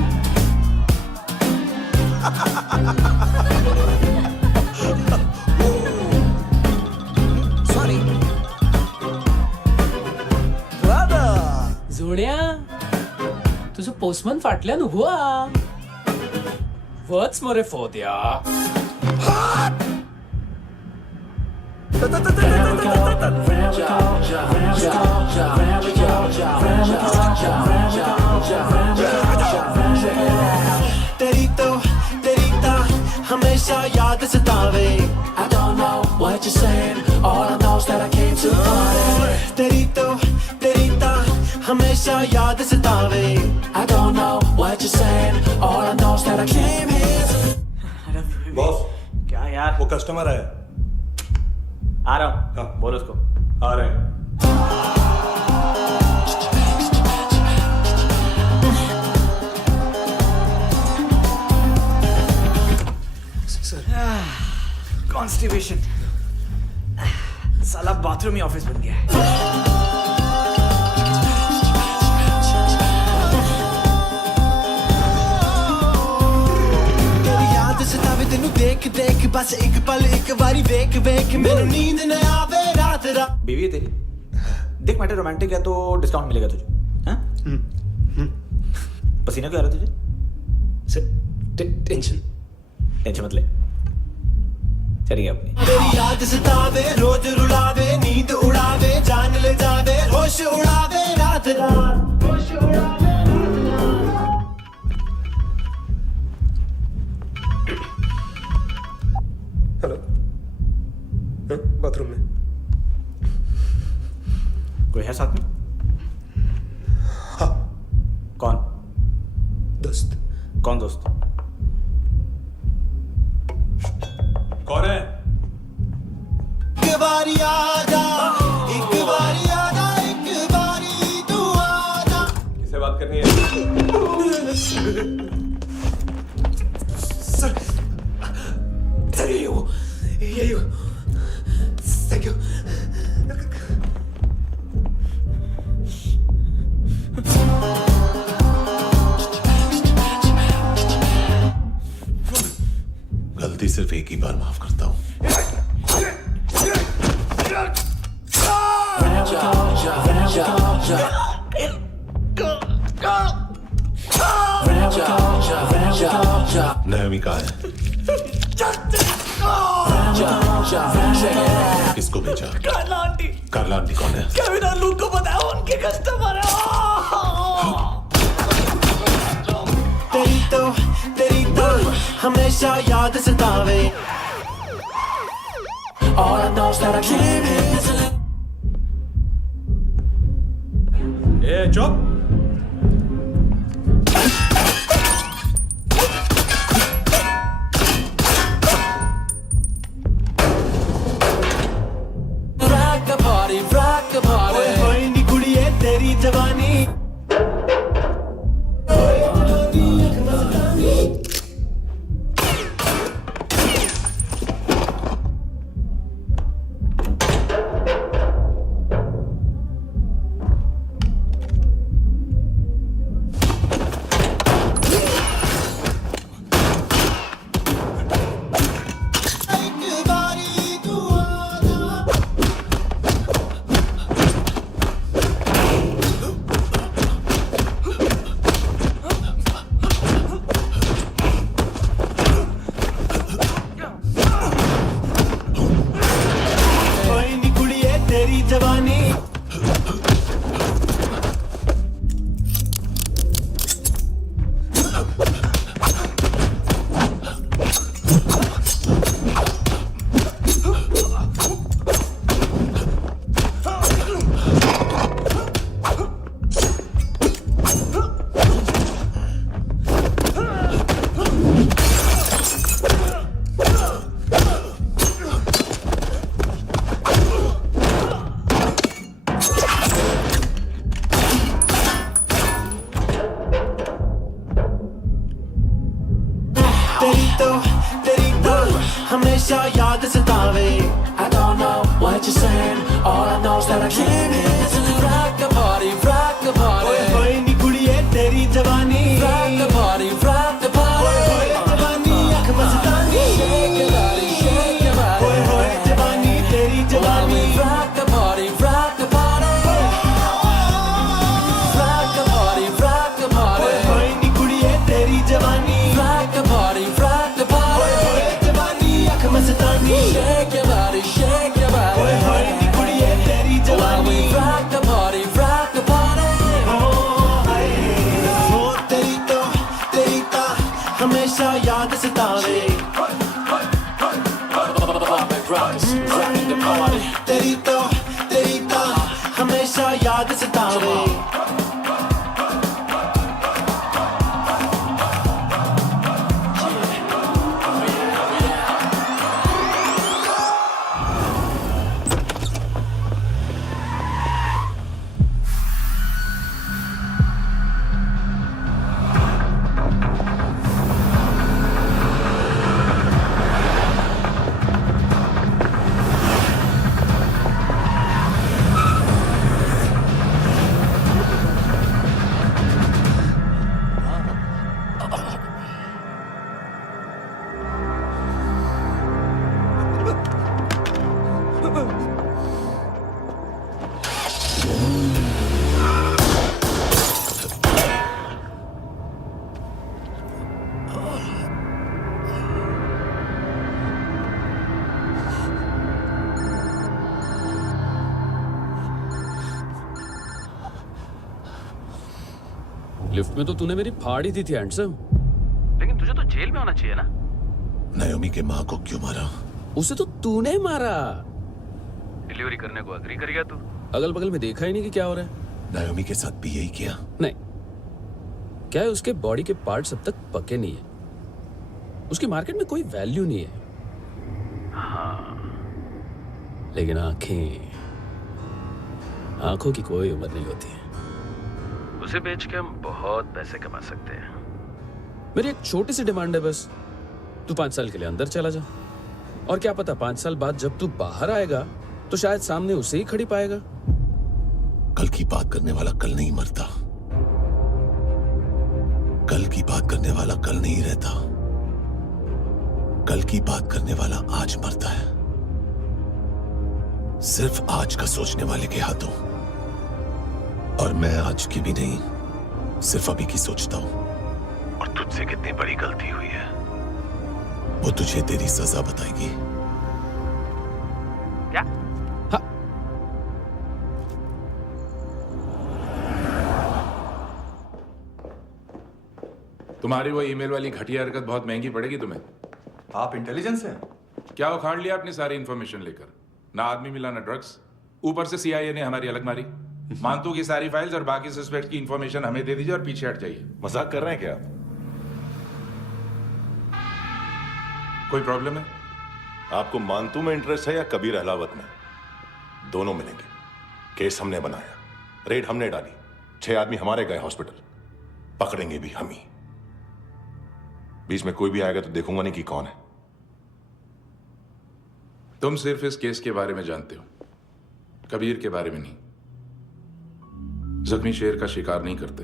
सॉरी जोड्या, तुझं पोस्टमन फाटल्यान उभो हा. वच मरे फोद्या. तेरी तो हमेशा याद सतावे. I don't know what you're saying. All I know is that I came to party. तेरी तो हमेशा याद सतावे. I don't know what you're saying. All I know is that I came here. Boss, क्या यार? वो कस्टमर है. आ रहा हूँ. हाँ, बोल उसको. आ रहे हैं. कॉन्स्टिपेशन, साला बाथरूम ही ऑफिस बन गया है। तेरी याद सतावे तेनू देख देख बस एक पल एक बारी वेख वेख मैनू नींद न आवे रात रात। बीवी है तेरी, देख मैटर रोमांटिक है तो डिस्काउंट मिलेगा तुझे। हाँ? पसीना क्यों आ रहा है तुझे? टेंशन मत ले, चलिए अपनी। तेरी याद सतावे रोज रुलावे नींद उड़ावे जान ले जावे होश उड़ावे रात रात होश उड़ावे। हेलो, बाथरूम में कोई है साथ में? हाँ। कौन? दोस्त। कौन दोस्त? कौन है? एक बारी आजा, एक बारी आजा, एक बारी तू आजा। किससे बात करनी है? सर यही हो। Thank you. गलती सिर्फ एक ही बार माफ करता हूं। नायोमी कहाँ है? किसको भेजा? कार्ला आंटी कौन है? केविन और लूक को बताओ, उनके कस्टमर है। तेरी तो हमेशा याद सतावे। All I know is that I can't easily. ए चुप। rock the party. होए नी कुड़िए तेरी जवानी। हमेशा याद सतावे। I don't know what you're saying, all I know is that I came here to rock the party, rock the party. ओए होए नी कुड़िए तेरी जवानी, rock the party, rock the party. ओए होए जवानी आँख मस्तानी, shake your body, shake your body. ओए होए जवानी तेरी जवानी, rock the party, rock the party. Rock the party, rock the party. ओए होए नी कुड़िए तेरी जवानी, rock the party, rock the party. ओए होए जवानी आँख मस्तानी, shake your body, shake your body. ओए होए नी कुड़िए तेरी जवानी, rock the party, rock the party. ओ तेरी तो हमेशा याद सतावे। तेरी तो हमेशा याद सतावे। लिफ्ट में तो तूने मेरी फाड़ ही दी थी हैंडसम। लेकिन तुझे तो जेल में होना चाहिए ना। नायोमी के माँ को क्यों मारा? उसे तो तूने मारा। डिलीवरी करने को अग्री कर गया तू। अगल बगल में देखा ही नहीं कि क्या हो रहा है। नायोमी के साथ भी यही किया? नहीं, क्या है उसके बॉडी के पार्ट्स अब तक पके नहीं है, उसकी मार्केट में कोई वैल्यू नहीं है। हाँ, लेकिन आंखों की कोई उम्र नहीं होती है। उसे बेच के हम बहुत पैसे कमा सकते हैं। मेरी एक छोटी सी डिमांड है बस, तू 5 साल के लिए अंदर चला जा, और क्या पता 5 साल बाद जब तू बाहर आएगा तो शायद सामने उसे ही खड़ी पाएगा। कल की बात करने वाला कल नहीं मरता, कल की बात करने वाला कल नहीं रहता, कल की बात करने वाला आज मरता है। सिर्फ आज का सोचने वाले के हाथों। और मैं आज की भी नहीं, सिर्फ अभी की सोचता हूं। और तुझसे कितनी बड़ी गलती हुई है वो तुझे तेरी सजा बताएगी। क्या? हाँ। तुम्हारी वो ईमेल वाली घटिया हरकत बहुत महंगी पड़ेगी तुम्हें। आप इंटेलिजेंस हैं? क्या उखाड़ लिया अपनी सारी इंफॉर्मेशन लेकर? ना आदमी मिला ना ड्रग्स, ऊपर से CIA ने हमारी अलग मारी। मानतू की सारी फाइल्स और बाकी सस्पेक्ट की इंफॉर्मेशन हमें दे दीजिए और पीछे हट जाइए। मजाक कर रहे हैं क्या आप? कोई प्रॉब्लम है? आपको मानतू में इंटरेस्ट है या कबीर अहलावत में? दोनों मिलेंगे। केस हमने बनाया, रेड हमने डाली, 6 आदमी हमारे गए हॉस्पिटल, पकड़ेंगे भी हम ही। बीच में कोई भी आएगा तो देखूंगा नहीं कि कौन है। तुम सिर्फ इस केस के बारे में जानते हो, कबीर के बारे में नहीं। जख्मी शेर का शिकार नहीं करते।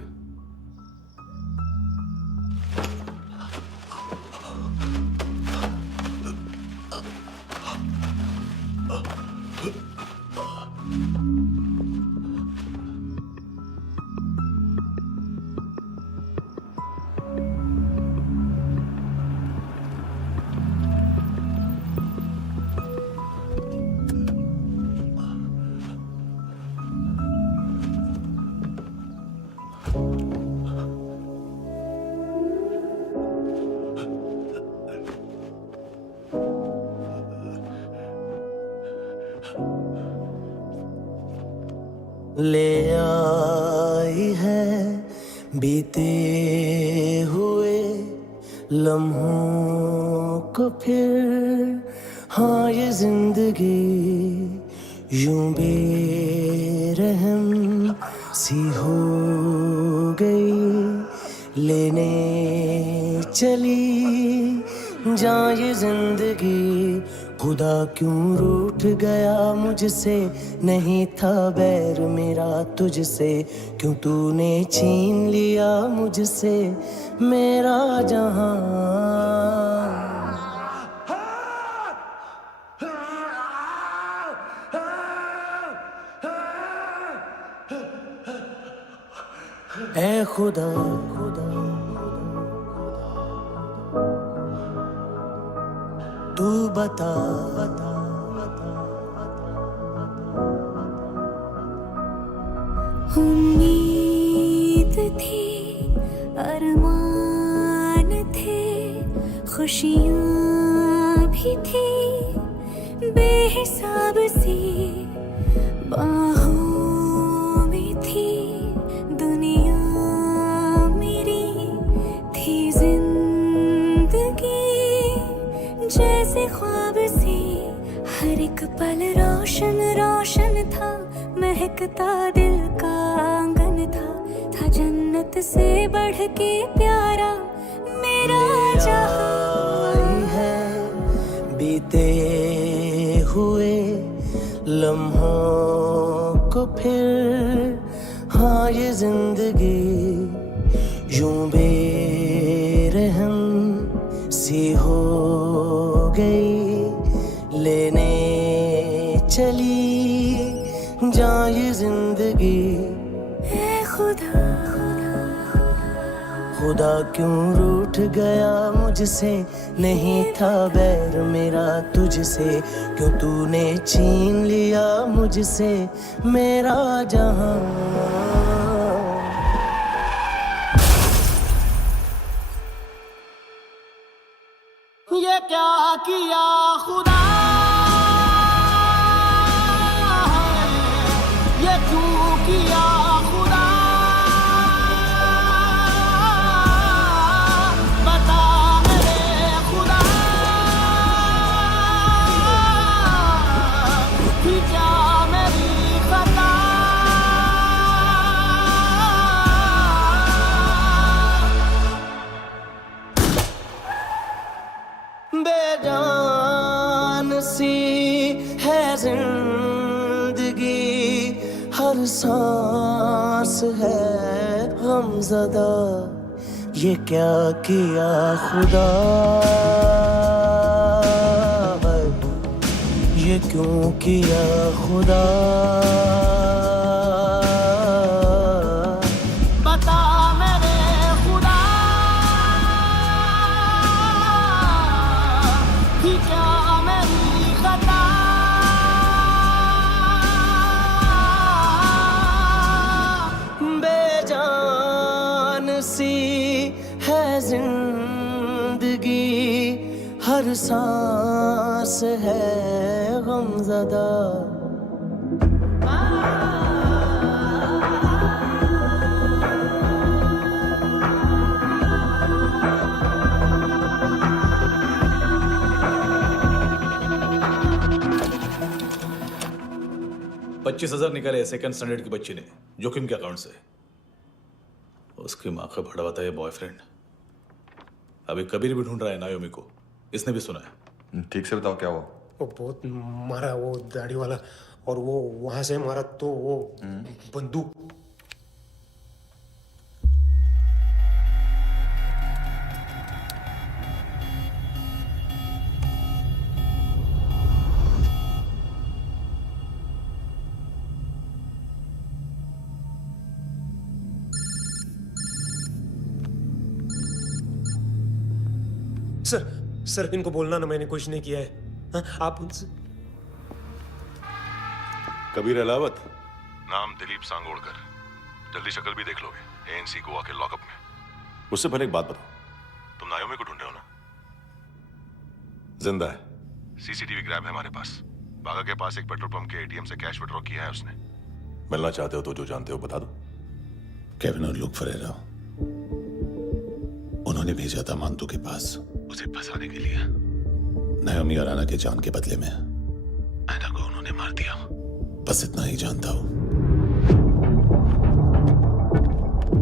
ले आई है बीते हुए लम्हों को फिर, हाँ ये जिंदगी यूं बेरहम सी हो गई, लेने चली जा ये जिंदगी। खुदा क्यों रूठ गया मुझसे, नहीं था बैर मेरा तुझसे, क्यों तूने छीन लिया मुझसे मेरा जहां। ऐ खुदा तू बता उम्मीद थी, अरमान थे, खुशियाँ भी थी बेहिसाब सी, बाहों में थी दुनिया मेरी, थी जिंदगी जैसे ख्वाब से, हर एक पल रोशन रोशन था, महकता दिल का आंगन था जन्नत से बढ़ के प्यारा मेरा जहां है। बीते हुए लम्हों को फिर, हाँ ये जिंदगी यूं बेरहम सी हो गई, लेने चली जा ये जिंदगी। ऐ खुदा खुदा क्यों रूठ गया मुझसे, नहीं था बैर मेरा तुझसे, क्यों तूने छीन लिया मुझसे मेरा जहां। किया खुदा ये क्यों किया खुदा बता मेरे खुदा थी क्या मेरी खता बेजान सी है जिंदगी हर सांस है गमज़दा ये क्या किया खुदा ये क्यों किया खुदा बता मेरे खुदा थी क्या मेरी खता बेजान सी है जिंदगी हर सांस है गमज़दा $25,000 निकाले सेकंड स्टैंडर्ड की बच्ची ने जोखिम के अकाउंट से। उसकी माँ का भड़वा था ये बॉयफ्रेंड। अभी कबीर भी ढूंढ रहा है नायोमी को, इसने भी सुना है। ठीक से बताओ क्या हुआ। वो बहुत मारा वो दाढ़ी वाला, और वो वहां से मारा तो वो बंदूक। सर इनको बोलना ना मैंने कुछ नहीं किया है। हाँ, आप उनसे कबीर अलावत, नाम दिलीप सांगोड़कर। जल्दी शक्ल भी देख लोगे एएनसी गोवा के लॉकअप में। उससे पहले एक बात बताओ, तुम नायोमी को ढूंढ रहे हो ना? जिंदा है, सीसीटीवी ग्रैब है हमारे पास। बागा के पास एक पेट्रोल पंप के एटीएम से कैश विड्रॉ किया है उसने। मिलना चाहते हो तो जो जानते हो बता दो। केविन और लुक फरेरा, उन्होंने भेजा था मांतू के पास उसे फंसाने के लिए। नायोमी और आना के जान के बदले में ऐना को उन्होंने मार दिया। बस इतना ही जानता हूं।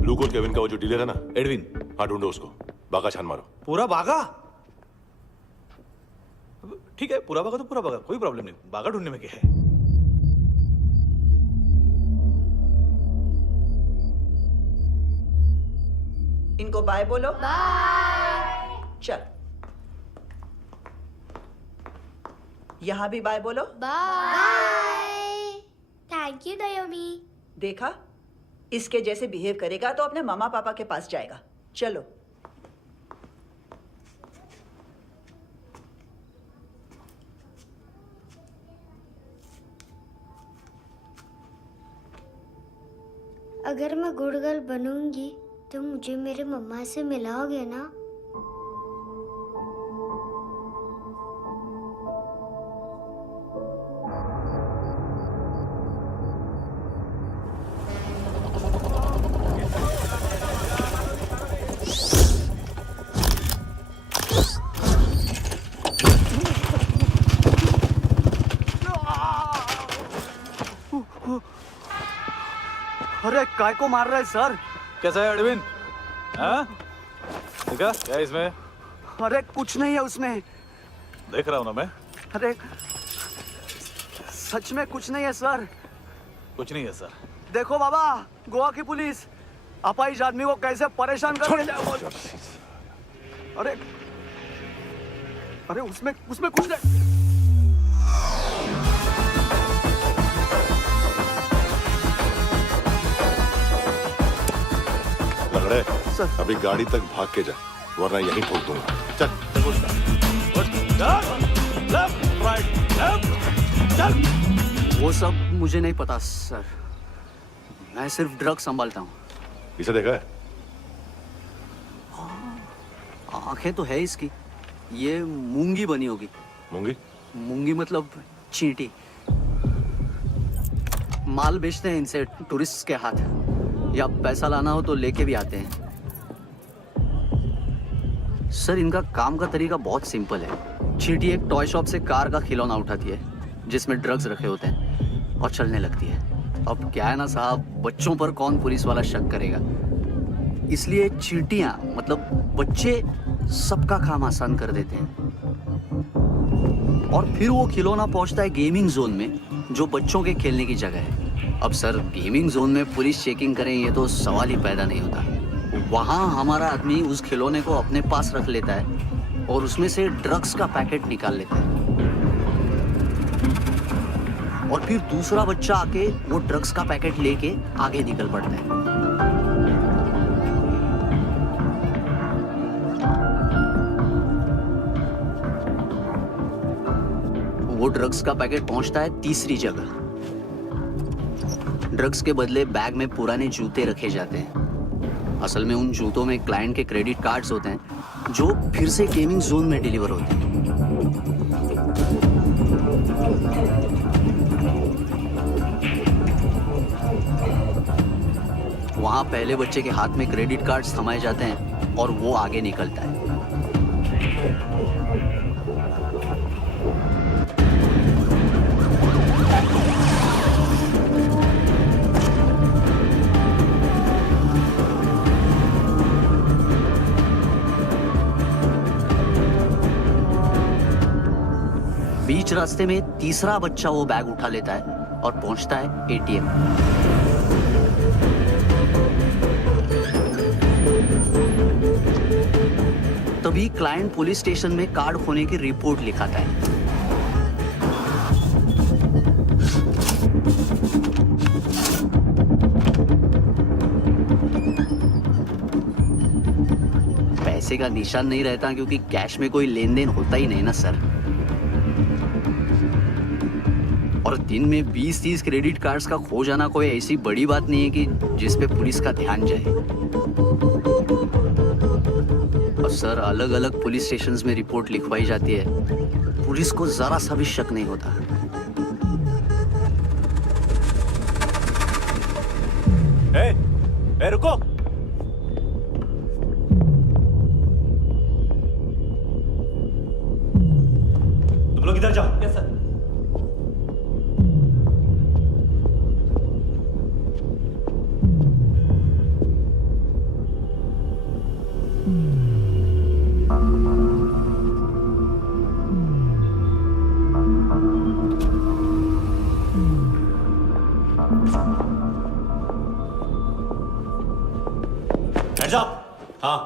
लुक और केविन का वो जो डीलर है ना, एडविन, हाँ ढूंढो उसको। बागा छान मारो। पूरा बागा? ठीक है, पूरा बागा तो पूरा बागा, कोई प्रॉब्लम नहीं। बागा ढूंढने में क्या है? इनको बाय बोलो। बाय। चल, यहां भी बाय बोलो। बाय। Thank you नायोमी। देखा, इसके जैसे बिहेव करेगा तो अपने मामा पापा के पास जाएगा। चलो। अगर मैं गुड गर्ल बनूंगी तो मुझे मेरे मम्मा से मिलाओगे ना? अरे काय को मार रहा है सर? कैसा है एडविन? हाँ? देखा क्या है इसमें? अरे कुछ नहीं है उसमें। देख रहा हूं ना मैं। अरे सच में कुछ नहीं है सर। कुछ नहीं है सर। देखो बाबा, गोवा की पुलिस अपाइज आदमी को कैसे परेशान कर रही है। अरे अरे उसमें कुछ नहीं। लंगड़े, अभी गाड़ी तक भाग के जा, वरना यहीं ठोक दूंगा। चल। वो सब मुझे नहीं पता सर, मैं सिर्फ ड्रग संभालता हूँ। इसे देखा है? आंखें तो है इसकी, ये मूंगी बनी होगी। मूंगी? मूंगी मतलब चींटी। माल बेचते हैं इनसे टूरिस्ट के हाथ, या पैसा लाना हो तो लेके भी आते हैं। सर इनका काम का तरीका बहुत सिंपल है। चींटी एक टॉय शॉप से कार का खिलौना उठाती है जिसमें ड्रग्स रखे होते हैं और चलने लगती है। अब क्या है ना साहब, बच्चों पर कौन पुलिस वाला शक करेगा, इसलिए चींटियां मतलब बच्चे सबका काम आसान कर देते हैं। और फिर वो खिलौना पहुंचता है गेमिंग जोन में, जो बच्चों के खेलने की जगह है। अब सर गेमिंग जोन में पुलिस चेकिंग करें ये तो सवाल ही पैदा नहीं होता। वहाँ हमारा आदमी उस खिलौने को अपने पास रख लेता है और उसमें से ड्रग्स का पैकेट निकाल लेता है, और फिर दूसरा बच्चा आके वो ड्रग्स का पैकेट लेके आगे निकल पड़ता है। वो ड्रग्स का पैकेट पहुंचता है तीसरी जगह। ड्रग्स के बदले बैग में पुराने जूते रखे जाते हैं। असल में उन जूतों में क्लाइंट के क्रेडिट कार्ड्स होते हैं जो फिर से गेमिंग जोन में डिलीवर होते हैं। वहां पहले बच्चे के हाथ में क्रेडिट कार्ड्स थमाए जाते हैं और वो आगे निकलता है। बीच रास्ते में तीसरा बच्चा वो बैग उठा लेता है और पहुंचता है एटीएम। तभी क्लाइंट पुलिस स्टेशन में कार्ड खोने की रिपोर्ट लिखाता है। पैसे का निशान नहीं रहता क्योंकि कैश में कोई लेन देन होता ही नहीं ना सर। और दिन में 20-30 क्रेडिट कार्ड्स का खो जाना कोई ऐसी बड़ी बात नहीं है कि जिस पे पुलिस का ध्यान जाए। और सर अलग अलग पुलिस स्टेशंस में रिपोर्ट लिखवाई जाती है, पुलिस को जरा सा भी शक नहीं होता। ए, रुको। तुम लोग इधर जाओ। Yes sir. Hands up! हाँ।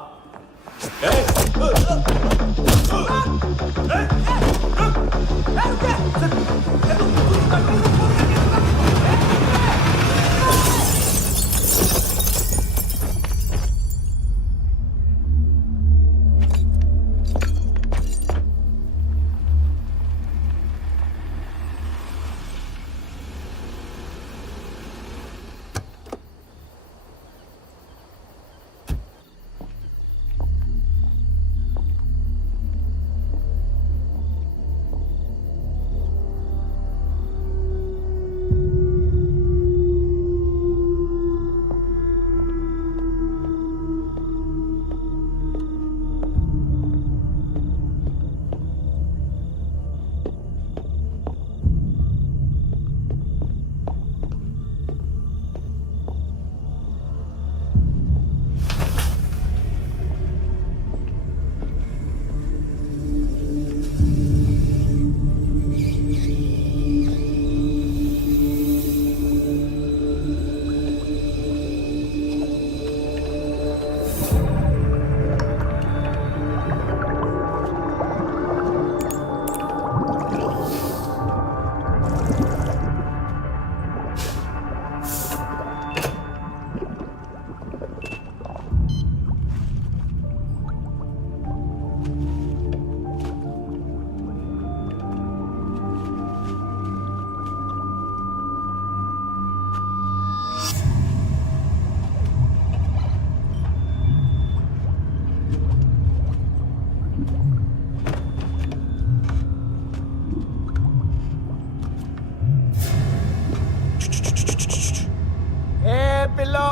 पिल्लो।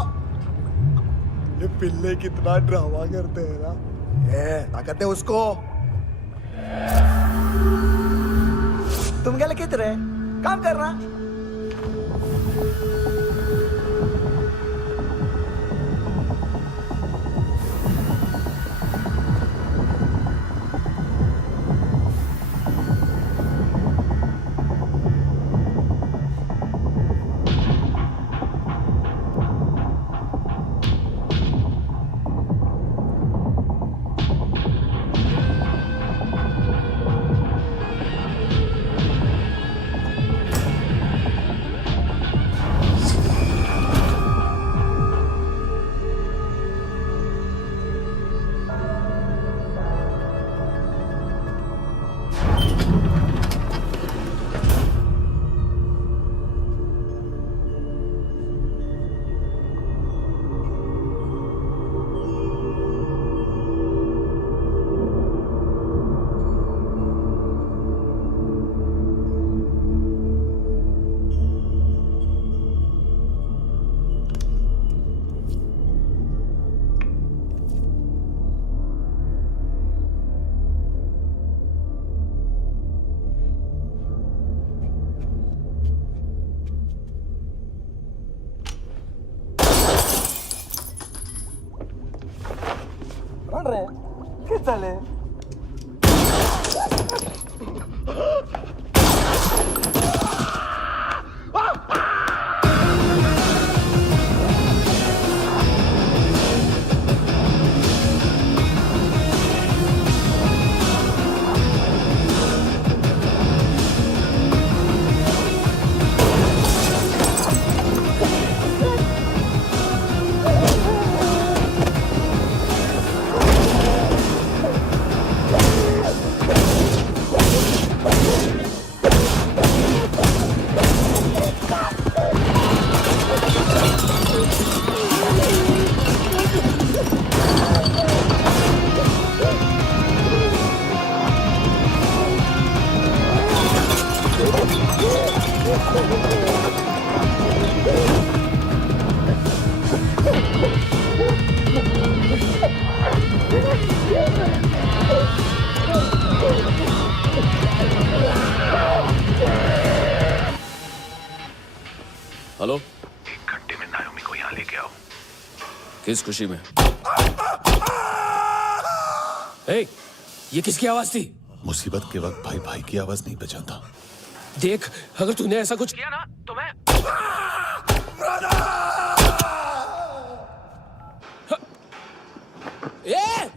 ये पिल्ले कितना ड्रामा करते हैं ना। ये ताकत है उसको। तुम क्या लिखते रहे? काम करना। चले हेलो, 1 घंटे में नायोमी को यहाँ लेके आओ। किस खुशी में? ए, ये किसकी आवाज थी? मुसीबत के वक्त भाई भाई की आवाज नहीं पहचानता। देख, अगर तूने ऐसा कुछ किया ना तो मैं ए!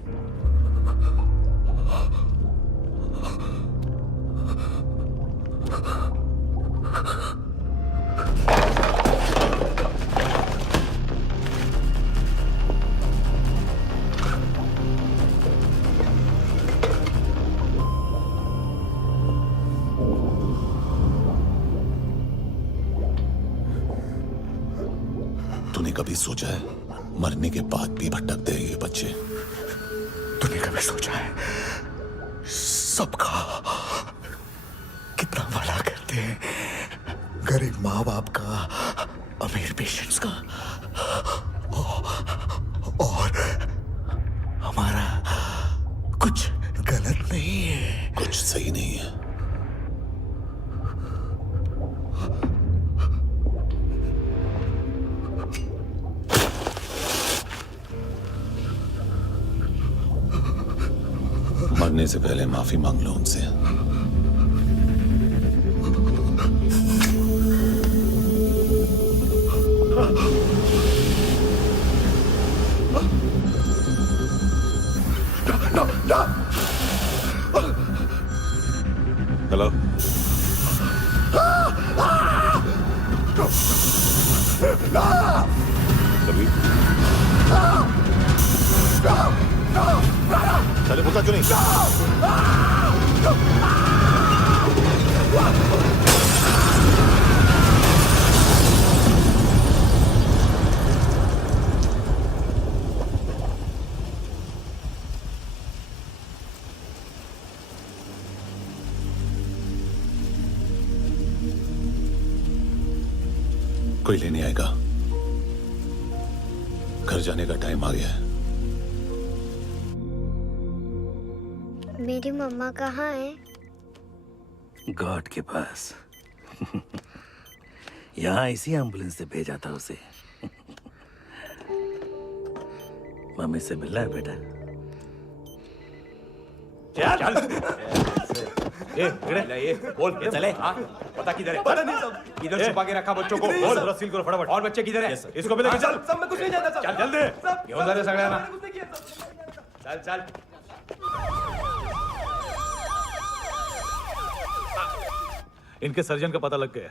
तूने कभी सोचा है मरने के बाद भी भटकते हैं ये बच्चे? तूने कभी सोचा है सबका कितना भला करते हैं? गरीब माँ बाप का, अमीर पेशेंट्स का, और हमारा कुछ गलत नहीं है। कुछ सही नहीं है। मरने से पहले माफी मांग लो उनसे। हेलो, कभी चले बोलता क्यों नहीं? कोई लेने आएगा? घर जाने का टाइम आ गया है। मेरी मम्मा कहाँ है? गॉड के पास। यहाँ इसी एम्बुलेंस से भेजा था उसे। मम्मी से मिलना है बेटा। चल ये बोल ये चले। हाँ पता किधर है? पता नहीं सब इधर छुपा के रखा बच्चों को। बोल पूरा सील करो फटाफट। और बच्चे किधर है? इसको भी लेके चल। सब मैं कुछ नहीं जानता। चल जल्दी घेऊन जा रे सगळ्यांना। चल चल इनके सर्जन का पता लग गया।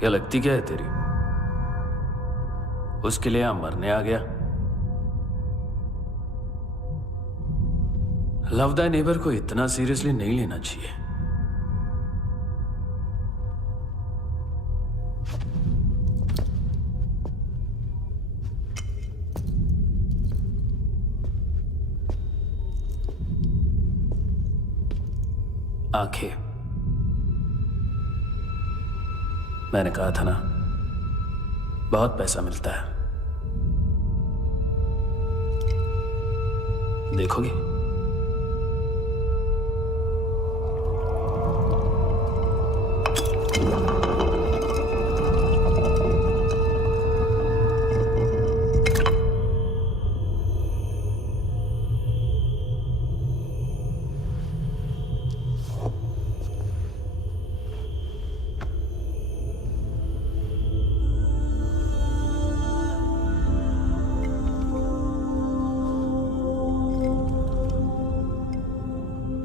क्या लगती क्या है तेरी? उसके लिए यहां मरने आ गया? लव द नेबर को इतना सीरियसली नहीं लेना चाहिए। आंखें, मैंने कहा था ना, बहुत पैसा मिलता है। देखोगी?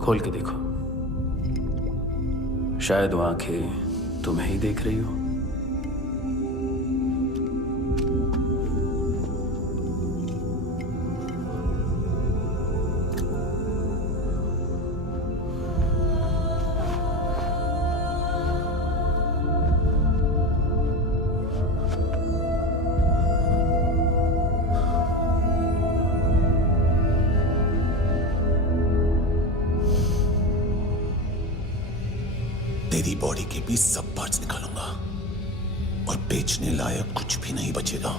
खोल के देखो, शायद वो आंखें तुम्हें ही देख रही हो। तेरी बॉडी के भी सब पार्ट्स निकालूंगा और बेचने लायक कुछ भी नहीं बचेगा।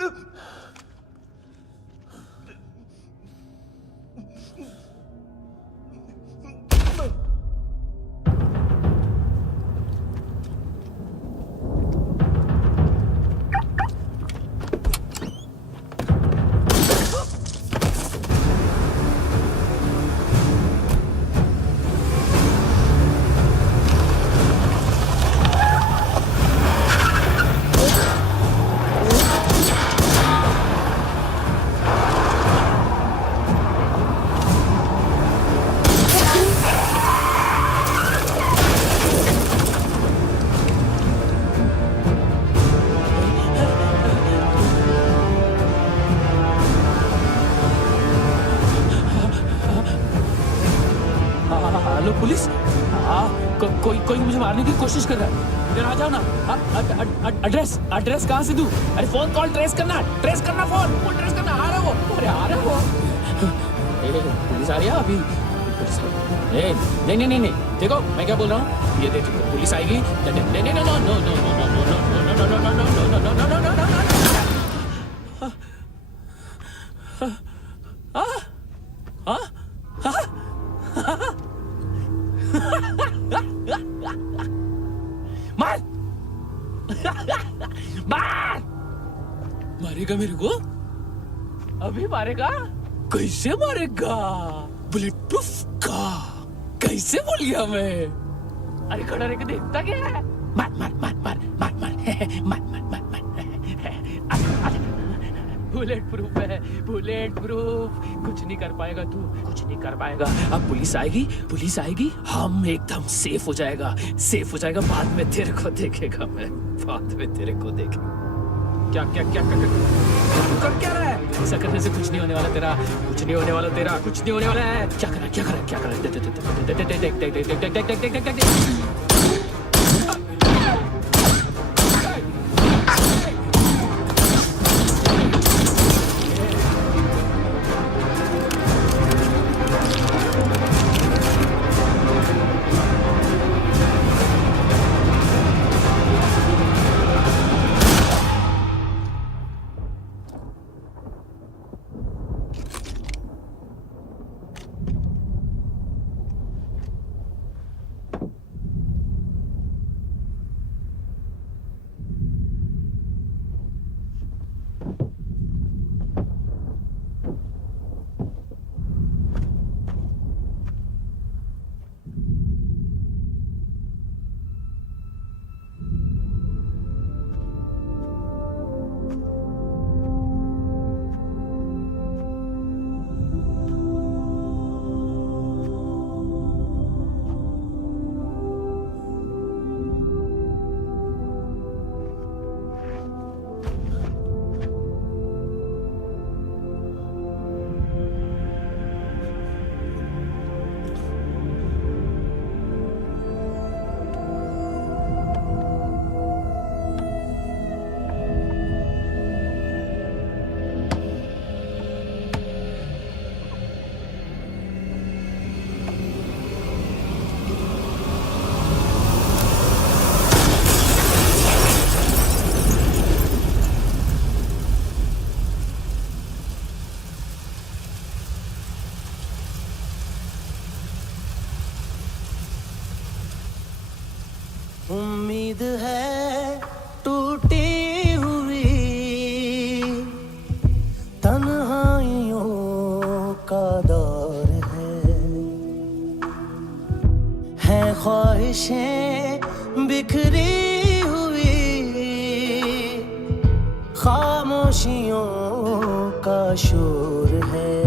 हेलो पुलिस, कोई मुझे मारने की कोशिश कर रहा है। इधर आ जाओ ना। एड्रेस कहाँ से दूं? अरे फोन कॉल ट्रेस करना फोन ट्रेस करना। आ रहा है वो, अरे आ रहा है वो। पुलिस आ रही है अभी। नहीं, देखो मैं क्या बोल रहा हूँ, ये देखो पुलिस आएगी। मारेगा मेरे को? अभी मारेगा? कैसे मारेगा? बुलेट प्रूफ का कैसे बोल गया मैं? अरे खड़ा रह के देखता क्या है? मार बुलेट प्रूफ है, बुलेट प्रूफ। कुछ नहीं कर पाएगा तू, कुछ नहीं कर पाएगा। अब पुलिस आएगी, हम एकदम सेफ हो जाएगा। बाद में तेरे को देखेगा मैं, बाद में तेरे को देखेगा। क्या कर क्या रहा है? ऐसा करने से कुछ नहीं होने वाला तेरा, कुछ नहीं होने वाला है। क्या कर देख। उम्मीद है टूटी हुई तन्हाइयों का दौर है ख्वाहिशें बिखरी हुई खामोशियों का शोर है।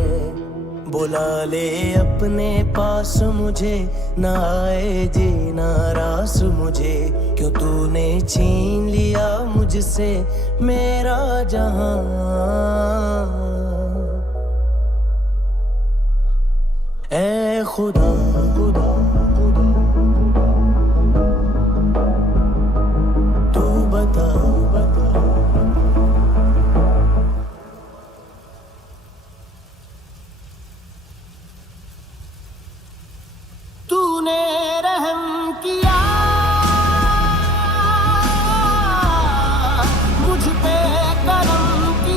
बुला ले अपने पास मुझे, ना आए जीना रास मुझे, क्यों तूने छीन लिया मुझसे मेरा जहां। ऐ खुदा खुदा तू बता तूने रहम किया मुझ पे करम किया।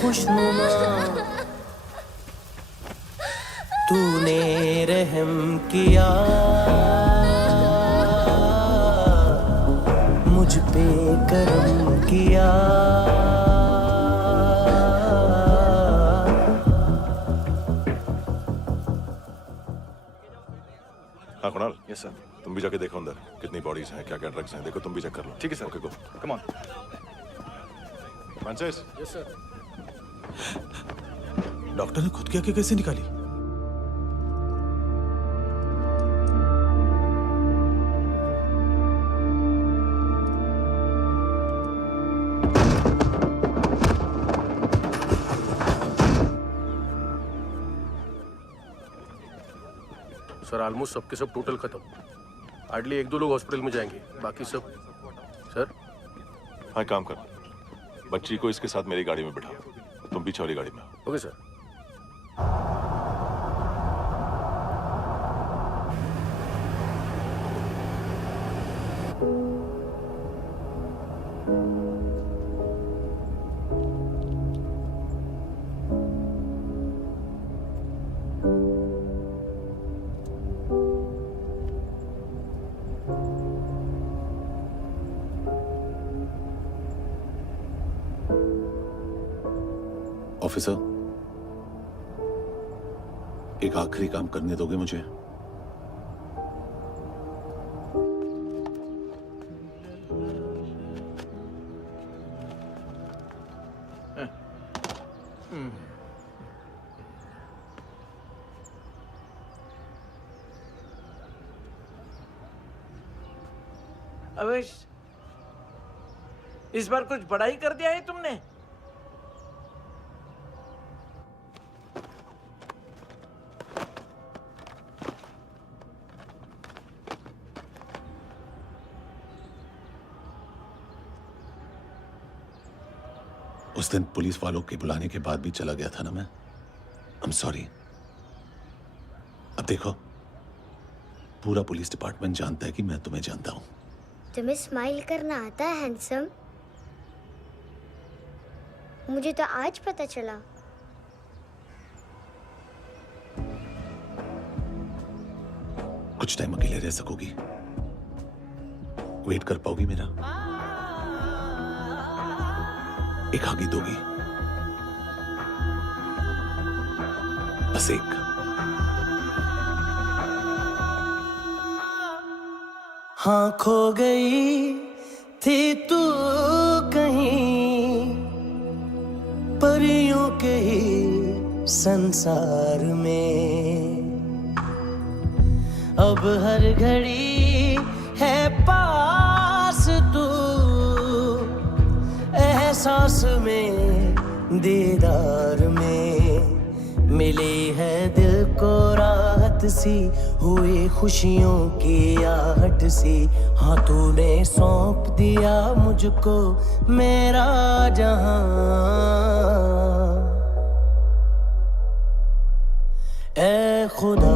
खुशनुमा तूने रहम किया मुझ पे करम किया हाँ कुणाल। Yes sir. तुम भी जाके देखो अंदर कितनी बॉडीज हैं, क्या क्या ड्रग्स हैं, देखो तुम भी चेक कर लो। ठीक है sir. Okay go. Come on Francis. Yes sir. Doctor ने खुद की आंखें कैसे निकाली? सर ऑलमोस्ट सबके सब टोटल खत्म। हार्डली 1-2 लोग हॉस्पिटल में जाएंगे, बाकी सब। सर हाँ काम कर, बच्ची को इसके साथ मेरी गाड़ी में बिठा, तुम पीछे वाली गाड़ी में। Okay sir. ऑफिसर, एक आखिरी काम करने दोगे मुझे? अवेश, इस बार कुछ बड़ा ही कर दिया है तुमने। उस दिन पुलिस वालों के बुलाने के बाद भी चला गया था ना मैं। I am sorry. अब देखो, पूरा पुलिस डिपार्टमेंट जानता है कि मैं तुम्हें जानता हूं। तुम्हें स्माइल करना आता है हैंडसम? मुझे तो आज पता चला। कुछ टाइम अकेले रह सकोगी? वेट कर पाओगी मेरा? एक आगे दोगी? बस एक। हाँ खो गई थी तू कहीं परियों के ही संसार में, अब हर घड़ी है पास तू, एहसास में दीदार में, मिली है दिल को राहत सी, हुई खुशियों की आहट सी। हाँ तूने सौंप दिया मुझको मेरा जहां, ऐ खुदा